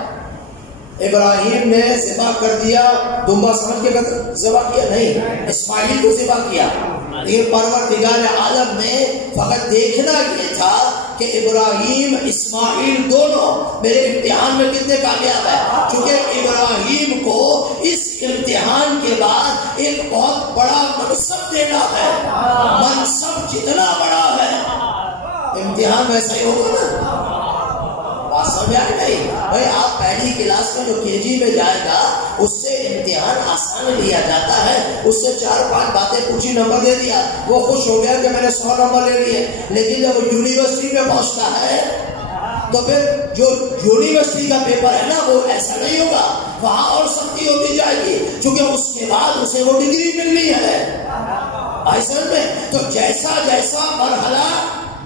ابراہیم نے ذبح کر دیا. دمبا سمجھ کے ذبح کیا نہیں، اسماعیل کو ذبح کیا. لیکن پروردگار عالم نے فقط دیکھنا یہ تھا کہ ابراہیم اسماعیل دونوں میرے امتحان میں کتنے کامیاب ہیں. چونکہ ابراہیم کو اس امتحان کے بعد ایک بہت بڑا منصب دینا ہے. منصب جتنا بڑا ہے امتحان ویسا ہی ہوگا نا. بات سمجھ آئی نہیں بھائی؟ آپ پہلی کلاس میں جو کے جی میں جائے گا اس سے امتحان آسان لیا جاتا ہے. اس سے 4-5 باتیں پوچھی، نمبر دے دیا، وہ خوش ہو گیا کہ میں نے 100 نمبر لے لیے. لیکن جب وہ یونیورسٹی میں پہنچتا ہے تو پھر جو یونیورسٹی کا پیپر ہے نا وہ ایسا نہیں ہوگا، وہاں اور سختی ہوتی جائے گی، کیونکہ اس کے بعد اسے وہ ڈگری ملنی ہے. اصل میں تو جیسا جیسا مرحلہ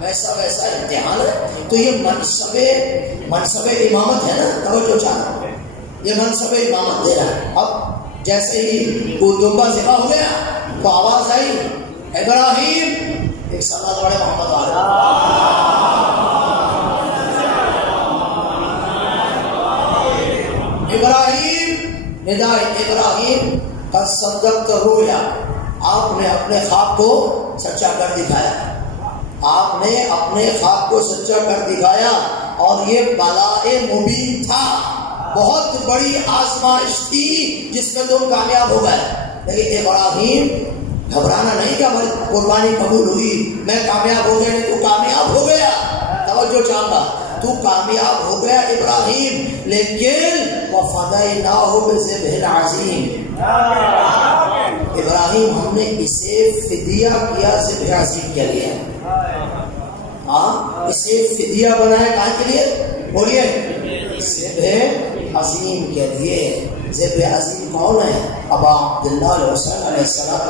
ویسا ویسا امتحان ہے. تو یہ منصب امامت ہے نا. توجہ چاہنا، یہ منصب امامت دے رہا ہے. اب جیسے ہی وہ دمبا ذبح ہو گیا تو آواز آئی، ابراہیم. ایک صلوات پڑھے محمد والے. ابراہیم، ندائے ابراہیم قد صدقت رؤیا. آپ نے اپنے خواب کو سچا کر دکھایا. آپ نے اپنے خواب کو سچا کر دکھایا، اور یہ بلاء مبین تھا، بہت بڑی آزمائش تھی جس میں تم کامیاب ہو گئے. لیکن ابراہیم گھبرانا نہیں کہ ہماری قربانی قبول ہوئی، میں کامیاب ہو گیا. نہیں، تو کامیاب ہو گیا. توجہ چاہتا، تو کامیاب ہو گیا ابراہیم. لیکن وَفَدَيْنَاهُ بِذِبْحٍ عَظِيمٍ. ابراہیم ہم نے اسے فدیہ کیا ذبح عظیم کے لیے. ہاں، اسے فدیہ بنایا کہاں کے لیے؟ بولیے، ذبح عظیم کے لیے. ذبح عظیم کون ہے؟ ابا عبداللہ علیہ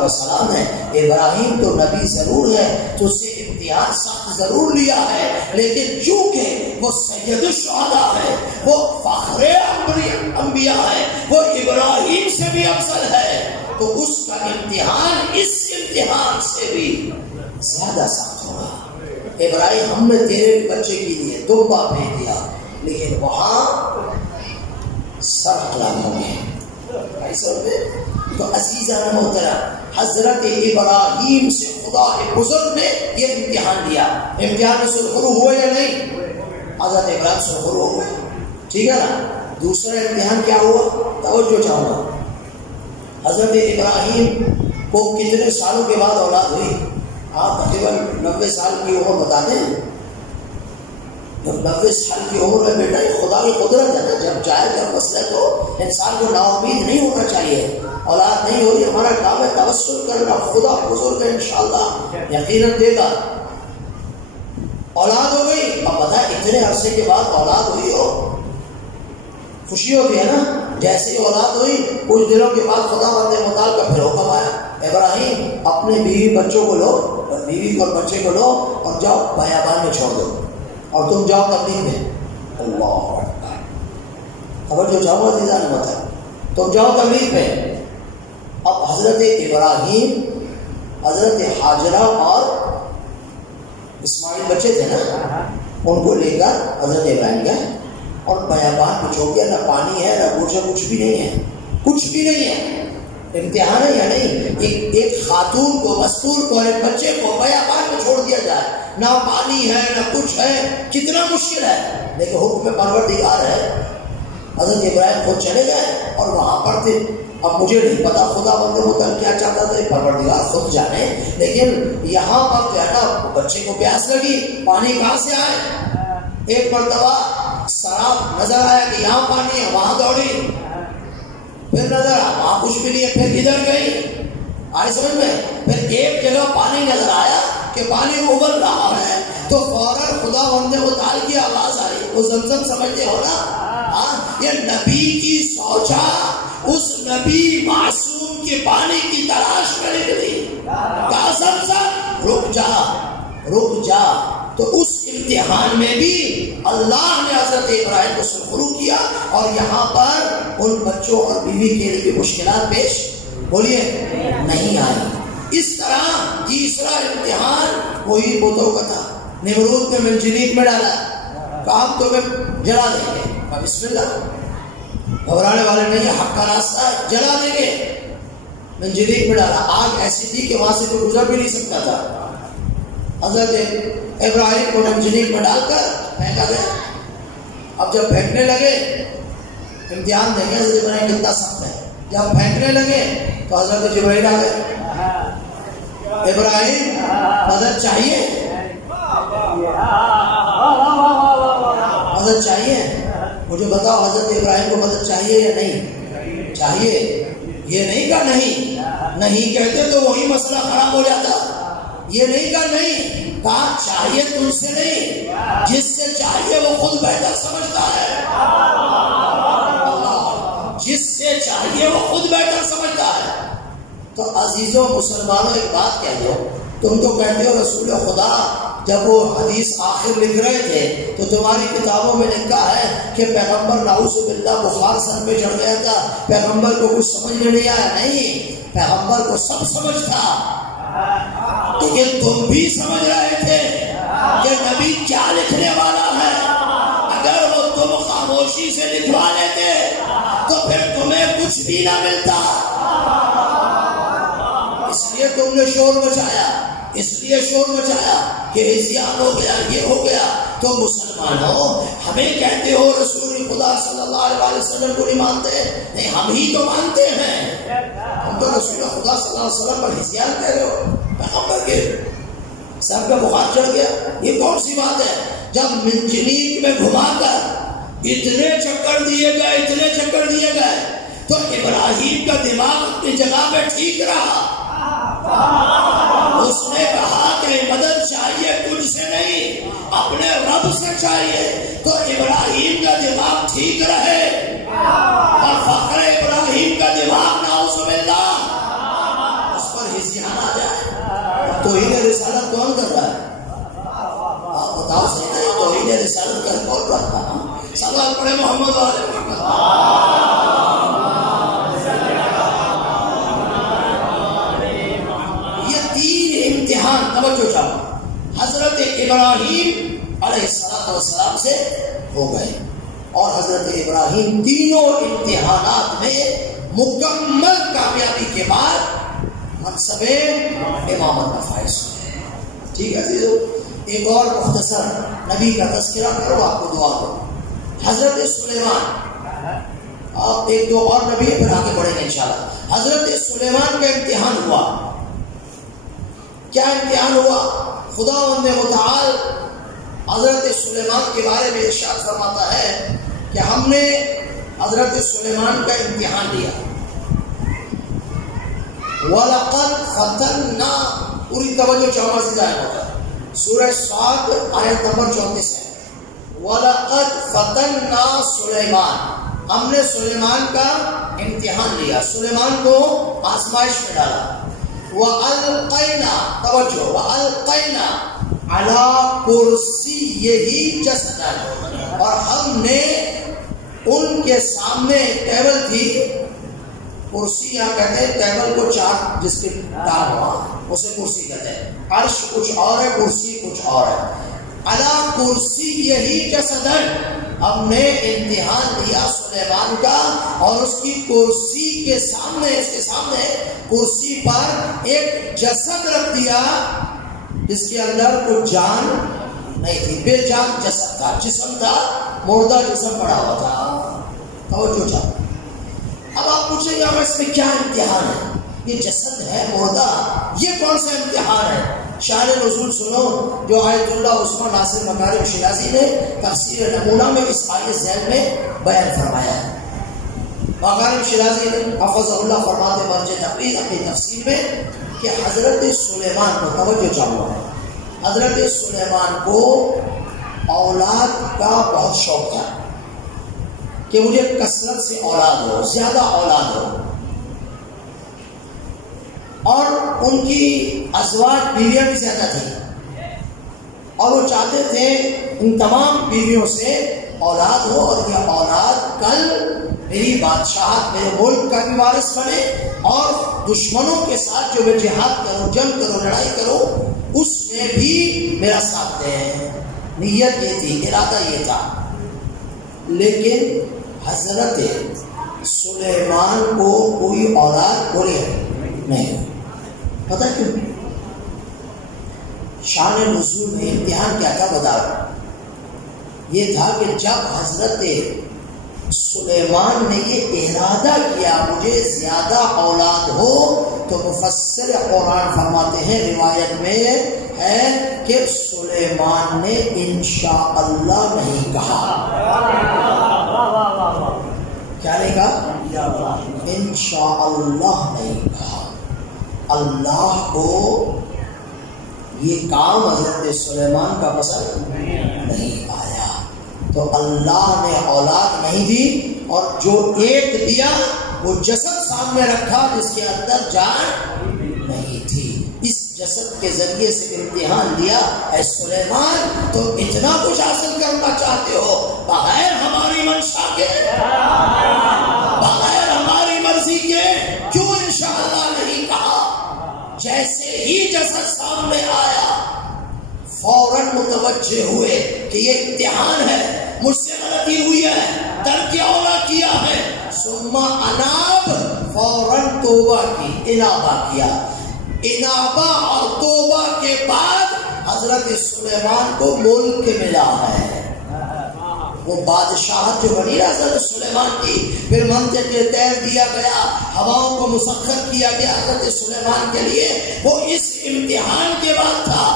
السلام ہے. ابراہیم تو نبی ضرور ہے، تو اسے امتحان سخت ضرور لیا ہے، لیکن چونکہ وہ سید الشہداء ہے، وہ فخر انبیاء ہے، وہ ابراہیم سے بھی افضل ہے، تو اس کا امتحان اس امتحان سے بھی زیادہ سخت ہوگا. ابراہیم ہم نے تیرے بچے کے لیے دمبا بھیج دیا، لیکن وہاں سر کلام ہو گئے۔ تو عزیزان محترم، حضرت ابراہیم سے خدا بزرگ نے یہ امتحان دیا۔ امتحان میں سرخرو ہوئے یا نہیں؟ حضرت ابراہیم سرخرو ہوئے، ٹھیک ہے نا۔ دوسرا امتحان کیا ہوا؟ توجہ چاہوں گا، حضرت ابراہیم کو کتنے سالوں کے بعد اولاد ہوئی؟ آپ تقریباً 90 سال کی عمر بتا دیں۔ جب 90 سال کی عمر میں بیٹا یہ خدا کی قدرت ہے نا، جب چاہے جب مسئلہ تو انسان کو نا امید نہیں ہونا چاہیے۔ اولاد نہیں ہو رہی، ہمارا کام ہے توسل کرنا، خدا بزرگ ہے انشاءاللہ یقیناً دے گا۔ اولاد ہو گئی، اب پتہ ہے اتنے عرصے کے بعد اولاد ہوئی ہو، خوشی ہوتی ہے نا۔ جیسے ہی اولاد ہوئی کچھ دنوں کے بعد خدا بندے مطالب کا پھر حکم آیا، ابراہیم اپنے بیوی بچوں کو لو، بیوی اور بچے کو لو اور جاؤ بیابان میں چھوڑ دو، اور تم جاؤ تبلیغ میں۔ اللہ اکبر، خبر جو جاؤ عزیزان محترم، تم جاؤ تبلیغ میں۔ اب حضرت ابراہیم، حضرت حاجرہ اور اسماعیل بچے تھے نا، ان کو لے کر حضرت ابراہیم گئے اور بیابان کو چھوڑ دیا۔ نہ پانی ہے، نہ کچھ ہے، کچھ بھی نہیں ہے، کچھ بھی نہیں ہے۔ امتحان ہے یا نہیں؟ ایک خاتون کو، مستور کو اور ایک بچے کو بیابان میں چھوڑ دیا جائے، نہ پانی ہے نہ کچھ ہے، کتنا مشکل ہے، لیکن حکم پروردگار ہے۔ حضرت ابراہیم خود چلے گئے اور وہاں پر تھے۔ اب مجھے نہیں پتا خدا بندے مطلب کیا چاہتا تھا، پروردگار خود جانے، لیکن یہاں پر جو ہے نا بچے کو پیاس لگی، پانی کہاں سے آئے؟ ایک مرتبہ سراب نظر آیا کہ یہاں پانی ہے، وہاں دوڑی، پھر نظر آیا وہاں کچھ بھی نہیں ہے، پھر ادھر گئی، آئے سمجھ میں؟ پھر ایک جگہ پانی نظر آیا کہ پانی ابل رہا ہے، تو فوراً خدا بندے متعال کی آواز آئی، وہ زمزم سمجھتے ہو نا، یہ نبی کی سوچا، اس نبی معصوم کے پانی کی تلاش میں نکلی، کہا زمزم رک جا رک جا۔ تو اس امتحان میں بھی اللہ نے حضرت ابراہیم کو سرخرو کیا، اور یہاں پر ان بچوں اور بیوی کے لیے بھی مشکلات پیش بولیے نہیں آئی۔ اس طرح تیسرا امتحان وہی بتوں کا تھا، نمرود میں منجنیق میں ڈالا، کام تو میں جلا دیں گے، بسم اللہ، گھبرانے والے نہیں، حق کا راستہ جلا دیں گے۔ منجنیق میں ڈالا، آگ ایسی تھی کہ وہاں سے کوئی گزر بھی نہیں سکتا تھا۔ حضرت ابراہیم کو منجنیق میں ڈال کر پھینکا گیا۔ اب جب پھینکنے لگے، امتحان دیکھیں حضرت ابراہیم کتنا سخت ہے، جب پھینکنے لگے تو حضرت جبرائیل آ گئے، ابراہیم مدد چاہیے؟ مدد چاہیے؟ مجھے بتاؤ حضرت ابراہیم کو مدد چاہیے یا نہیں چاہیے؟ یہ نہیں کہا نہیں، نہیں کہتے تو وہی مسئلہ خراب ہو جاتا۔ یہ نہیں کہا نہیں، کہا چاہیے تم سے نہیں، جس سے چاہیے وہ خود بہتر سمجھتا ہے، جس سے چاہیے وہ خود بہتر سمجھتا ہے۔ تو عزیزوں مسلمانوں ایک بات کہہ دو، تم تو کہتے ہو رسول خدا جب وہ حدیث آخر لکھ رہے تھے تو تمہاری کتابوں میں لکھا ہے کہ پیغمبر نعوذ باللہ بخار سر پہ چڑھ گیا تھا، پیغمبر کو کچھ سمجھ میں نہیں آیا۔ نہیں، پیغمبر کو سب سمجھ تھا، لیکن تم بھی سمجھ رہے تھے کہ نبی کیا لکھنے والا ہے۔ اگر وہ تم خاموشی سے لکھوا لیتے تو پھر تمہیں کچھ بھی نہ ملتا، اس لیے تم نے شور مچایا، اس لیے شور مچایا کہ عصیان ہو گیا، یہ ہو گیا۔ تو مسلمانوں ہمیں کہتے ہو رسول خدا صلی اللہ علیہ وسلم کو نہیں مانتے؟ نہیں، ہم ہی تو مانتے ہیں، ہم تو رسول خدا صلی اللہ علیہ وسلم پر عصیان کہہ رہے ہو، پیغمبر کے سر کا بخار چڑھ گیا، یہ کون سی بات ہے؟ جب منجنیق میں گھما کر اتنے چکر دیے گئے، اتنے چکر دیے گئے، تو ابراہیم کا دماغ اپنی جگہ پہ ٹھیک رہا۔ اس نے کہا کہ مدد چاہیے تجھ سے نہیں، اپنے رب سے چاہیے، تو ابراہیم کا دماغ ٹھیک رہے اور فخر ابراہیم کا دماغ نعوذ باللہ اس پر ہزیان آ جائے۔ توہین رسالت کون کر رہا ہے؟ آپ بتاؤ صحیح نہیں، توہین رسالت کا کون کرتا ہے؟ صلوات پڑھے محمد والے محمد۔ حضرت ابراہیم علیہ السلام سے ہو گئے، اور حضرت ابراہیم تینوں امتحانات میں مکمل کامیابی کے بعد منصب امامت کا فائز ہوئے۔ ٹھیک ہے عزیزو، ایک اور مختصر نبی کا تذکرہ کرو، آپ کو دعا کرو۔ حضرت سلیمان، آپ ایک دو اور نبی پھر آگے بڑھیں گے انشاءاللہ۔ حضرت سلیمان کا امتحان ہوا، کیا امتحان ہوا؟ خداوند متعال حضرت سلیمان کے بارے میں ارشاد فرماتا ہے کہ ہم نے حضرت سلیمان کا امتحان لیا۔ وَلَقَدْ فَتَنَّا، پوری توجہ چاہوں سے ظاہر ہوتا ہے، سورہ صاد آیت نمبر 34 ہے۔ وَلَقَدْ فَتَنَّا سُلَيْمَانَ، ہم نے سلیمان کا امتحان لیا، سلیمان کو آزمائش میں ڈالا۔ وَأَلْقَيْنَا، توجہ، وَأَلْقَيْنَا عَلَى كُرْسِيِّهِ جَسَدًا، اور ہم نے ان کے سامنے ٹیبل تھی، کرسی یہاں کہتے ہیں ٹیبل کو چار جس کے ٹانگ ہوا اسے کرسی کہتے ہیں، عرش کچھ اور ہے، کرسی کچھ اور ہے۔ عَلَى كُرْسِيِّهِ جَسَدًا، ہم نے امتحان دیا سلیمان کا، اور اس کی کرسی کے سامنے، اس کے سامنے کرسی پر ایک جسد رکھ دیا جس کے اندر کوئی جان نہیں تھی، بے جان جسد تھا، جسم تھا، مردہ جسم پڑا ہوا تھا۔ توجہ چاہتا، اب آپ پوچھیں گے اس میں کیا امتحان ہے؟ یہ جسد ہے مردہ، یہ کون سا امتحان ہے؟ شان نزول سنو جو آیت اللہ عثمان ناصر مکارم شیرازی نے تفسیر نمونہ میں اس آیت ذیل میں بیان فرمایا ہے۔ مکارم شیرازی نے حفظ اللہ فرماتے مرجع تقریر اپنی تفسیر میں کہ حضرت سلیمان کو، توجہ چاہوں گا، حضرت سلیمان کو اولاد کا بہت شوق تھا کہ مجھے کثرت سے اولاد ہو، زیادہ اولاد ہو، اور ان کی ازواج بیویاں بھی زیادہ تھیں، اور وہ چاہتے تھے ان تمام بیویوں سے اولاد ہو، اور یہ اولاد کل میری بادشاہت، میرے ملک کا بھی وارث بنے، اور دشمنوں کے ساتھ جو میں جہاد کروں، جنگ کروں، لڑائی کروں، اس میں بھی میرا ساتھ دیں۔ نیت یہ تھی، ارادہ یہ تھا۔ لیکن حضرت سلیمان کو کوئی اولاد بولے نہیں، پتہ کیوں؟ شان نزول میں امتحان کیا تھا بتا رہا، یہ تھا کہ جب حضرت سلیمان نے یہ ارادہ کیا مجھے زیادہ اولاد ہو، تو مفسر قرآن فرماتے ہیں، روایت میں ہے کہ سلیمان نے انشاءاللہ نہیں کہا۔ کیا نہیں کہا؟ انشاءاللہ نہیں کہا۔ اللہ کو یہ کام حضرت سلیمان کا پسند نہیں آیا، تو اللہ نے اولاد نہیں دی، اور جو ایک دیا وہ جسد سامنے رکھا جس کے اندر جان نہیں تھی۔ اس جسد کے ذریعے سے امتحان دیا، اے سلیمان تو اتنا کچھ حاصل کرنا چاہتے ہو بغیر ہماری منشا کے، بغیر ہماری مرضی کے، کیوں انشاءاللہ نہیں کہا؟ جیسے ہی جسد سامنے آیا فوراً متوجہ ہوئے کہ یہ امتحان ہے، مجھ سے غلطی ہوئی ہے، ترک اولا کیا ہے، ثم اناب، فوراً توبہ کی، انابہ کیا۔ انابہ اور توبہ کے بعد حضرت سلیمان کو ملک ملا ہے، وہ بادشاہت جو بنی حضرت سلیمان کی، پھر منطق کے تیر دیا گیا، ہواؤں کو مسخر کیا گیا حضرت سلیمان کے لیے، وہ اس امتحان کے بعد تھا۔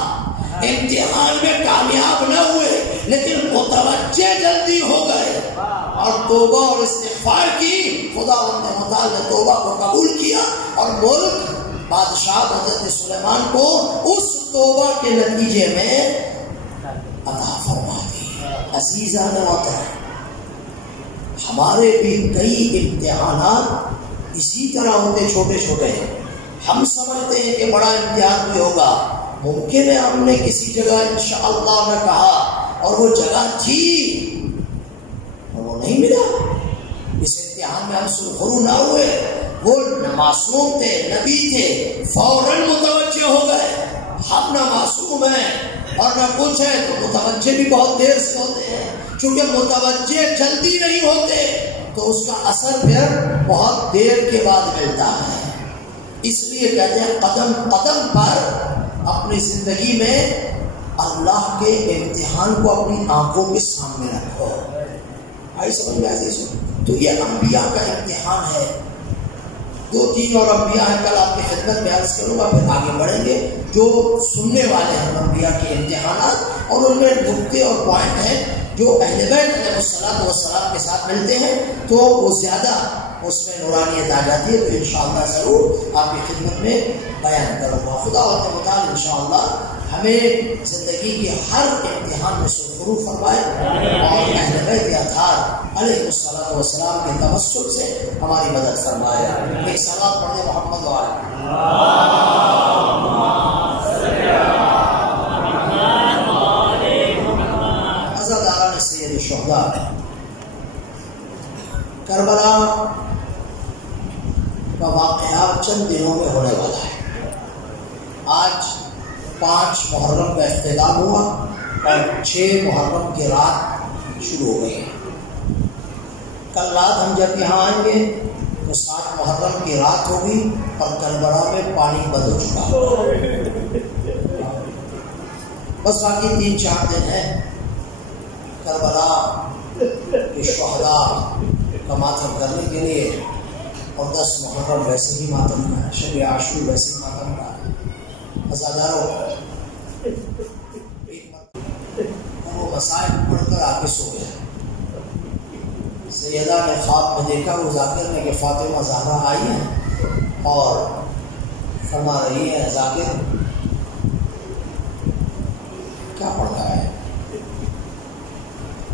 امتحان میں کامیاب نہ ہوئے لیکن متوجہ جلدی ہو گئے اور توبہ اور استغفار کی، خداوند متعال نے توبہ کو قبول کیا، اور ملک بادشاہ حضرت سلیمان کو اس توبہ کے نتیجے میں عطا فرما دی۔ عزیزان محترم، ہمارے بھی کئی امتحانات اسی طرح ہوتے، چھوٹے چھوٹے، ہم سمجھتے ہیں کہ بڑا امتحان بھی ہوگا، ممکن ہے ہم نے کسی جگہ انشاءاللہ نہ کہا اور وہ جگہ تھی اور وہ نہیں ملا، اس امتحان میں ہم سرخرو نہ ہوئے، وہ معصوم تھے، نبی تھے، فوراً متوجہ ہو گئے، ہم نہ معصوم ہیں، نہ کچھ ہے تو متوجہ بھی بہت دیر سے ہوتے ہیں. چونکہ متوجہ جلدی نہیں ہوتے تو اس کا اثر پھر بہت دیر کے بعد ملتا ہے. اس لیے کہتے ہیں قدم قدم پر اپنی زندگی میں اللہ کے امتحان کو اپنی آنکھوں کے سامنے رکھو. آئی سمجھ میں ایسے سن. تو یہ انبیاء کا امتحان ہے. 2-3 اور انبیاء ہیں, کل آپ کی خدمت میں عرض کروں گا, پھر آگے بڑھیں گے. جو سننے والے ہیں انبیاء کے امتحانات, اور ان میں نقطے اور پوائنٹ ہیں جو اہل بیت علیہ الصلوۃ والسلام کے ساتھ ملتے ہیں تو وہ زیادہ اس میں نورانیت آ جاتی ہے. تو انشاءاللہ ضرور آپ کی خدمت میں بیان کروں گا. خدا و تعالی انشاءاللہ ہمیں زندگی کے ہر امتحان میں سرخرو فرمائے اور اہل بیت اطہار علیہ الصلوۃ والسلام کے توسل سے ہماری مدد فرمائے. ایک صلوات پڑھیں محمد عزاداران سید الشہداء. کربلا کا واقعہ چند دنوں میں ہونے والا ہے. آج 5 محرم کا اختتام ہوا اور 6 محرم کی رات شروع ہو گئی. کل رات ہم جب یہاں آئیں گے تو 7 محرم کی رات ہوگی اور کربلا میں پانی بند ہو چکا. بس باقی 3-4 دن ہیں کربلا کے شہداء کا ماتم کرنے کے لیے, اور 10 محرم ویسے ہی ماتم کا ہے, شب عاشور ویسے ہی ماتم کا ہے. عزاداروں, وہ مسائل پڑھ کر آگے سو گئے. سیدہ نے خواب میں دیکھا وہ ذاکر نے کہ فاطمہ زہرا آئی ہے اور فرما رہی ہے ذاکر کیا پڑھتا ہے,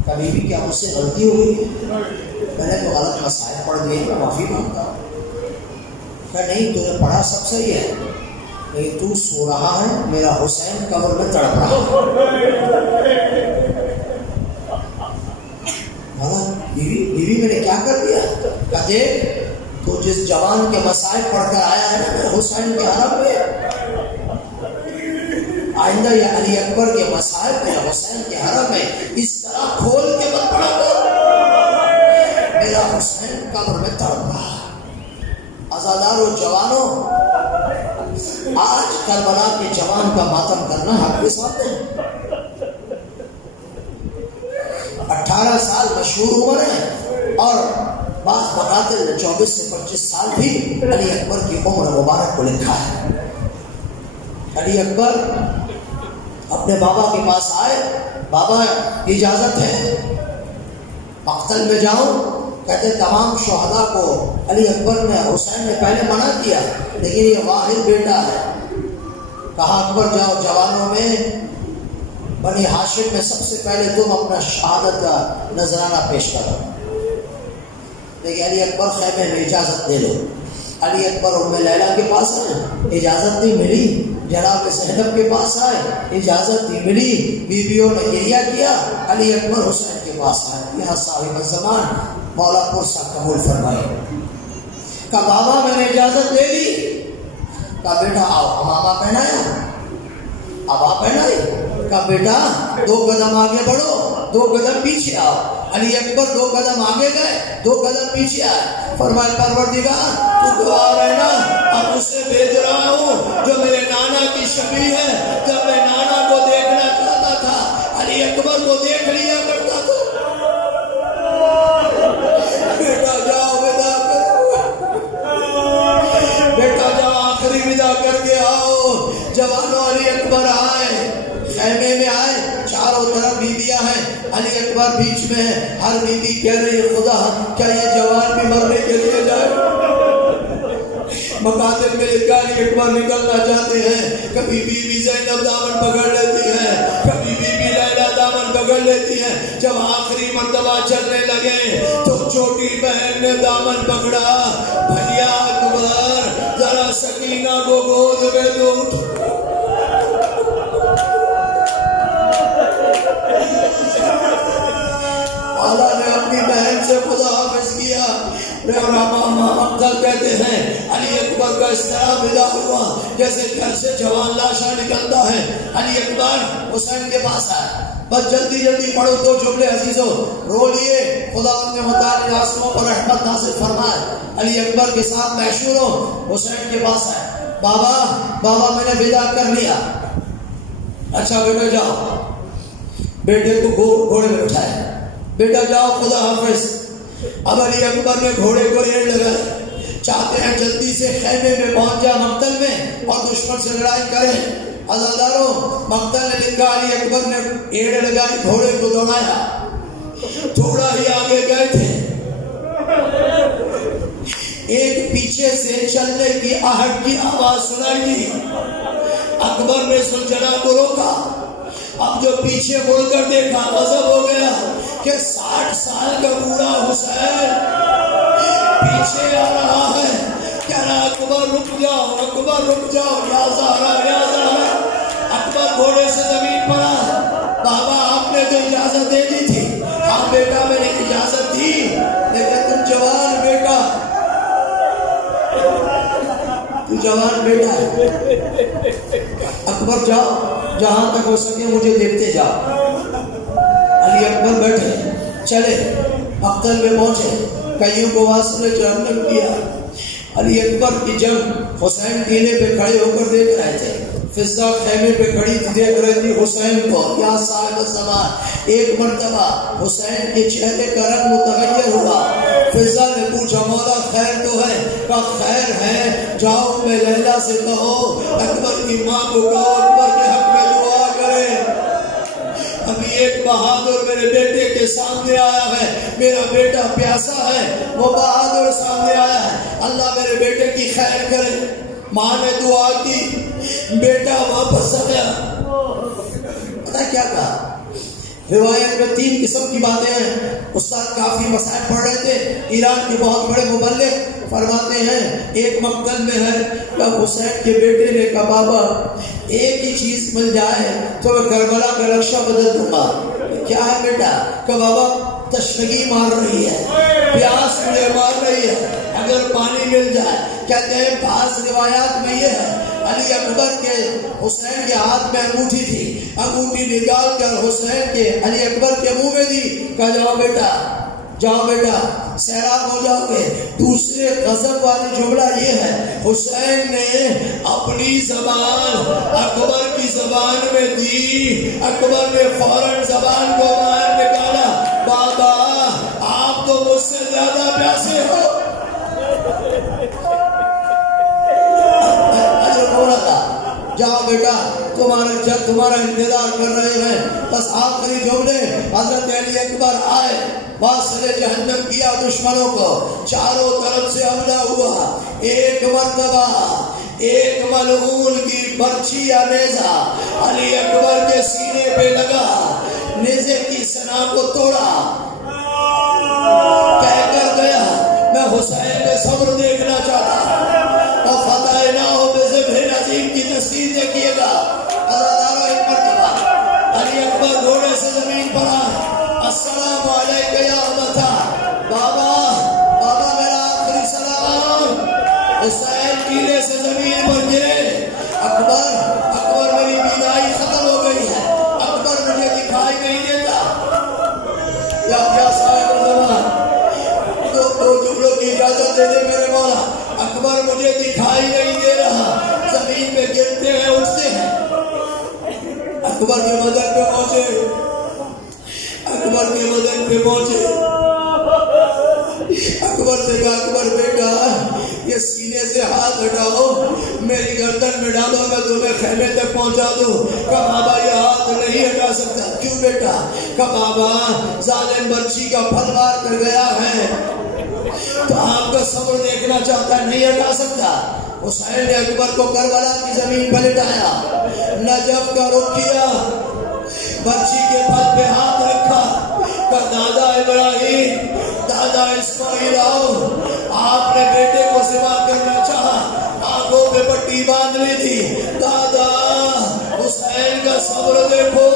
کبھی بھی کیا مجھ سے غلطی ہو گئی, میں نے تو غلط مسائل پڑھ دیے, میں معافی مانگتا ہوں. کہ نہیں, تو نے پڑھا سب صحیح ہے لیکن تو سو رہا ہے, میرا حسین قبر میں تڑپ رہا ہے. بیوی میں نے کیا کر دیا؟ کہتے تو جس جوان کے مسائل پڑھ کر آیا ہے نا میرے حسین کے حرم میں, آئندہ یہ علی اکبر کے مسائل میرے حسین کے حرم میں اس طرح کھول کے مت پڑھا کر, میرا حسین قبر میں تڑپ رہا ہے. عزاداروں, جوانوں, آج کربلا کے جوان کا ماتم کرنا حق کے ساتھ ہے. 18 سال مشہور عمر ہے اور بعض بقاتل 24 سے 25 سال بھی علی اکبر کی عمر مبارک کو لکھا ہے. علی اکبر اپنے بابا کے پاس آئے, بابا اجازت ہے مقتل میں جاؤں؟ کہتے تمام شہداء کو علی اکبر نے, حسین نے پہلے منع کیا لیکن یہ واحد بیٹا ہے. کہا اکبر جاؤ, جوانوں میں بنی ہاشم میں سب سے پہلے تم اپنا شہادت کا نذرانہ پیش کرو. لیکن علی اکبر خیمے میں اجازت دے لو. علی اکبر ام لیلا کے پاس آئے, اجازت نہیں ملی. جناب زینب کے پاس آئے, اجازت نہیں ملی. بیویوں نے گریہ کیا. علی اکبر حسین کے پاس آئے. یہاں صاحب الزمان مولا پرسا قبول فرمائے. کہا بابا میں نے اجازت دے دی. کہا بیٹا آؤ, امامہ پہنایا, ابا پہنائی. کہا بیٹا 2 قدم آگے بڑھو, 2 قدم پیچھے آؤ. علی اکبر 2 قدم آگے گئے, 2 قدم پیچھے آئے. فرمایا پروردگار تو دعا رہنا, اب اسے بھیج رہا ہوں جو میرے نانا کی شبیہ ہے. جب میں نانا کو دیکھنا چاہتا تھا علی اکبر کو دیکھ لیا کرتا تھا. بیٹا جاؤ ودا کرو, بیٹا جاؤ آخری ودا کر کے آؤ. جوانوں, علی اکبر آئے, خیمے میں آئے, چاروں طرف بیویاں ہیں, علی اکبر بیچ میں ہے. ہر بیوی کہہ رہی ہے خدا کیا یہ جوان بھی مرنے کے لیے جائے. مقاتل میں لکھا علی اکبر نکلنا چاہتے ہیں. کبھی بیوی زینب دامن پکڑ لیتی ہے, کبھی بیوی لیلا دامن پکڑ لیتی ہے. جب آخری مرتبہ چلنے لگے تو چھوٹی بہن نے دامن پکڑا. بھیا اکبر ذرا سکینہ کو گود میں دو. اللہ نے اپنی بہن سے خدا حافظ کیا. مقتل کہتے ہیں علی اکبر کا اس طرح ودا ہوا جیسے گھر سے جوان لاشا نکلتا ہے. علی اکبر حسین کے پاس آئے. بس جلدی جلدی پڑھو 2 جملے عزیزو، رو لیے. خدا ان کے متعلق آسموں پر رحمت نازل فرمائے. علی اکبر کے ساتھ محشور ہو حسین کے پاس آئے. بابا میں نے ودا کر لیا. اچھا بیٹا جاؤ. بیٹے کو گھوڑے میں اٹھائے. بیٹا جاؤ خدا حافظ. اب علی اکبر نے گھوڑے کو ریڑھ لگائے. چاہتے ہیں جلدی سے خیمے میں پہنچ جائے مقتل میں اور دشمن سے لڑائی کریں. عزاداروں مقتل نے لکھا علی اکبر نے ایڑ لگائی، گھوڑے کو دوڑایا. تھوڑا ہی آگے گئے تھے، ایک پیچھے سے چلنے کی آہٹ کی آواز سنائی دی. اکبر نے سلجھنا کو روکا. اب جو پیچھے مڑ کر دیکھا غضب ہو گیا کہ 60 سال کا بوڑھا حسین پیچھے آ رہا ہے. کہہ رہا اکبر رک جاؤ، اکبر رک جاؤ، یا زہرا یا زہرا. اکبر گھوڑے سے زمین پر آ. بابا آپ نے تو اجازت دے دی تھی. ہاں بیٹا میں نے اجازت دی، لیکن تم جوان بیٹا ہے. اکبر جاؤ، جہاں تک ہو سکے مجھے دیکھتے جاؤ. علی اکبر بیٹھے، چلے مقتل میں پہنچے. کئیوں کو واصل جہنم کیا. علی اکبر کی جنگ حسین قلعے پہ کھڑے ہو کر دیکھ رہے تھے. فضا خیمے پہ کھڑی تھی، دیکھ رہی تھی حسین کو. یا صاحب الزمان. ایک مرتبہ حسین کے چہرے کا رنگ متغیر ہوا. فضا نے پوچھا مولا خیر تو ہے؟ کہا خیر ہے. جاؤ میں لیلا سے کہو اکبر کی ماں کو کہو اکبر کے حق میں دعا کرے. ابھی ایک بہادر میرے بیٹے کے سامنے آیا ہے. میرا بیٹا پیاسا ہے، وہ بہادر سامنے آیا ہے. اللہ میرے بیٹے کی خیر کرے. ماں نے دعا کی، بیٹا واپس آ گیا. پتہ کیا کہا؟ روایت میں 3 قسم کی باتیں ہیں. استاد کافی مسائل پڑھ رہے تھے، ایران کے بہت بڑے مبلغ فرماتے ہیں ایک مقتل میں ہے کہ حسین کے بیٹے نے کہا بابا ایک ہی چیز مل جائے تو میں کربلا کا نقشہ بدل دوں گا. کیا ہے بیٹا؟ کہ بابا تشنگی مار رہی ہے، پیاس مجھے مار رہی ہے، اگر پانی مل جائے. کہتے ہیں بعض روایات میں یہ ہے علی اکبر کے حسین کے ہاتھ میں انگوٹھی تھی، انگوٹھی نکال کر حسین کے علی اکبر کے منہ میں دی. کہا جاؤ بیٹا سیراب ہو جاؤ گے. دوسرے غضب والی جملہ یہ ہے حسین نے اپنی زبان اکبر کی زبان میں دی. اکبر نے فوراً زبان کو باہر نکالا. بابا آپ تو مجھ سے زیادہ پیاسے ہو. جاؤ بیٹا تمہارا انتظار کر رہے ہیں. بس آخری جملے. حضرت علی اکبر آئے، واصل جہنم کیا دشمنوں کو. چاروں طرف سے حملہ ہوا. ایک مرتبہ ایک ملعون کی برچھی یا نیزہ علی اکبر کے سینے پہ لگا. نیزے کی سنا کو توڑا. کہہ کر گیا میں حسین کا صبر دیکھنا چاہتا ہوں. فتح نہ ہو بذبح عظیم کی تصدیق دیکھیے گا. ایک مرتبہ علی اکبر گھوڑے سے زمین پر آئے. السلام علیکم یا ابتا. بابا میرا آخری سلام. حسین قلعے سے زمین پر گرے. اکبر میری بیدائی ختم ہو گئی ہے. اکبر مجھے دکھائی نہیں دیتا. یا کیا صاحب الزمان دو جملوں کی اجازت دے دے میرے مولا. اکبر مجھے دکھائی نہیں دے رہا. زمین پہ گرتے ہیں اٹھتے ہیں. اکبر کے بدن پہ پہنچے. اکبر سے کہا اکبر بیٹا یہ سینے سے ہاتھ ہٹاؤ، میری گردن میں ڈالو، میں تمہیں خیمے تک پہنچا دوں. کہا بابا یہ ہاتھ نہیں ہٹا سکتا. کیوں بیٹا؟ کہا بابا ظالم برچھی کا پھل مار کر گیا ہے تو آپ کا صبر دیکھنا چاہتا ہے، نہیں ہٹا سکتا. حسین نے اکبر کو کربلا کی زمین پر لٹایا، نجف کا رخ کیا، برچھی کے پھل پہ ہاتھ رکھا. کہ دادا ابراہیم، دادا اسماعیل آؤ. آپ نے بیٹے کو ذبح کرنا چاہا، آنکھوں پہ پٹی باندھ لی تھی. دادا حسین کا صبر دیکھو.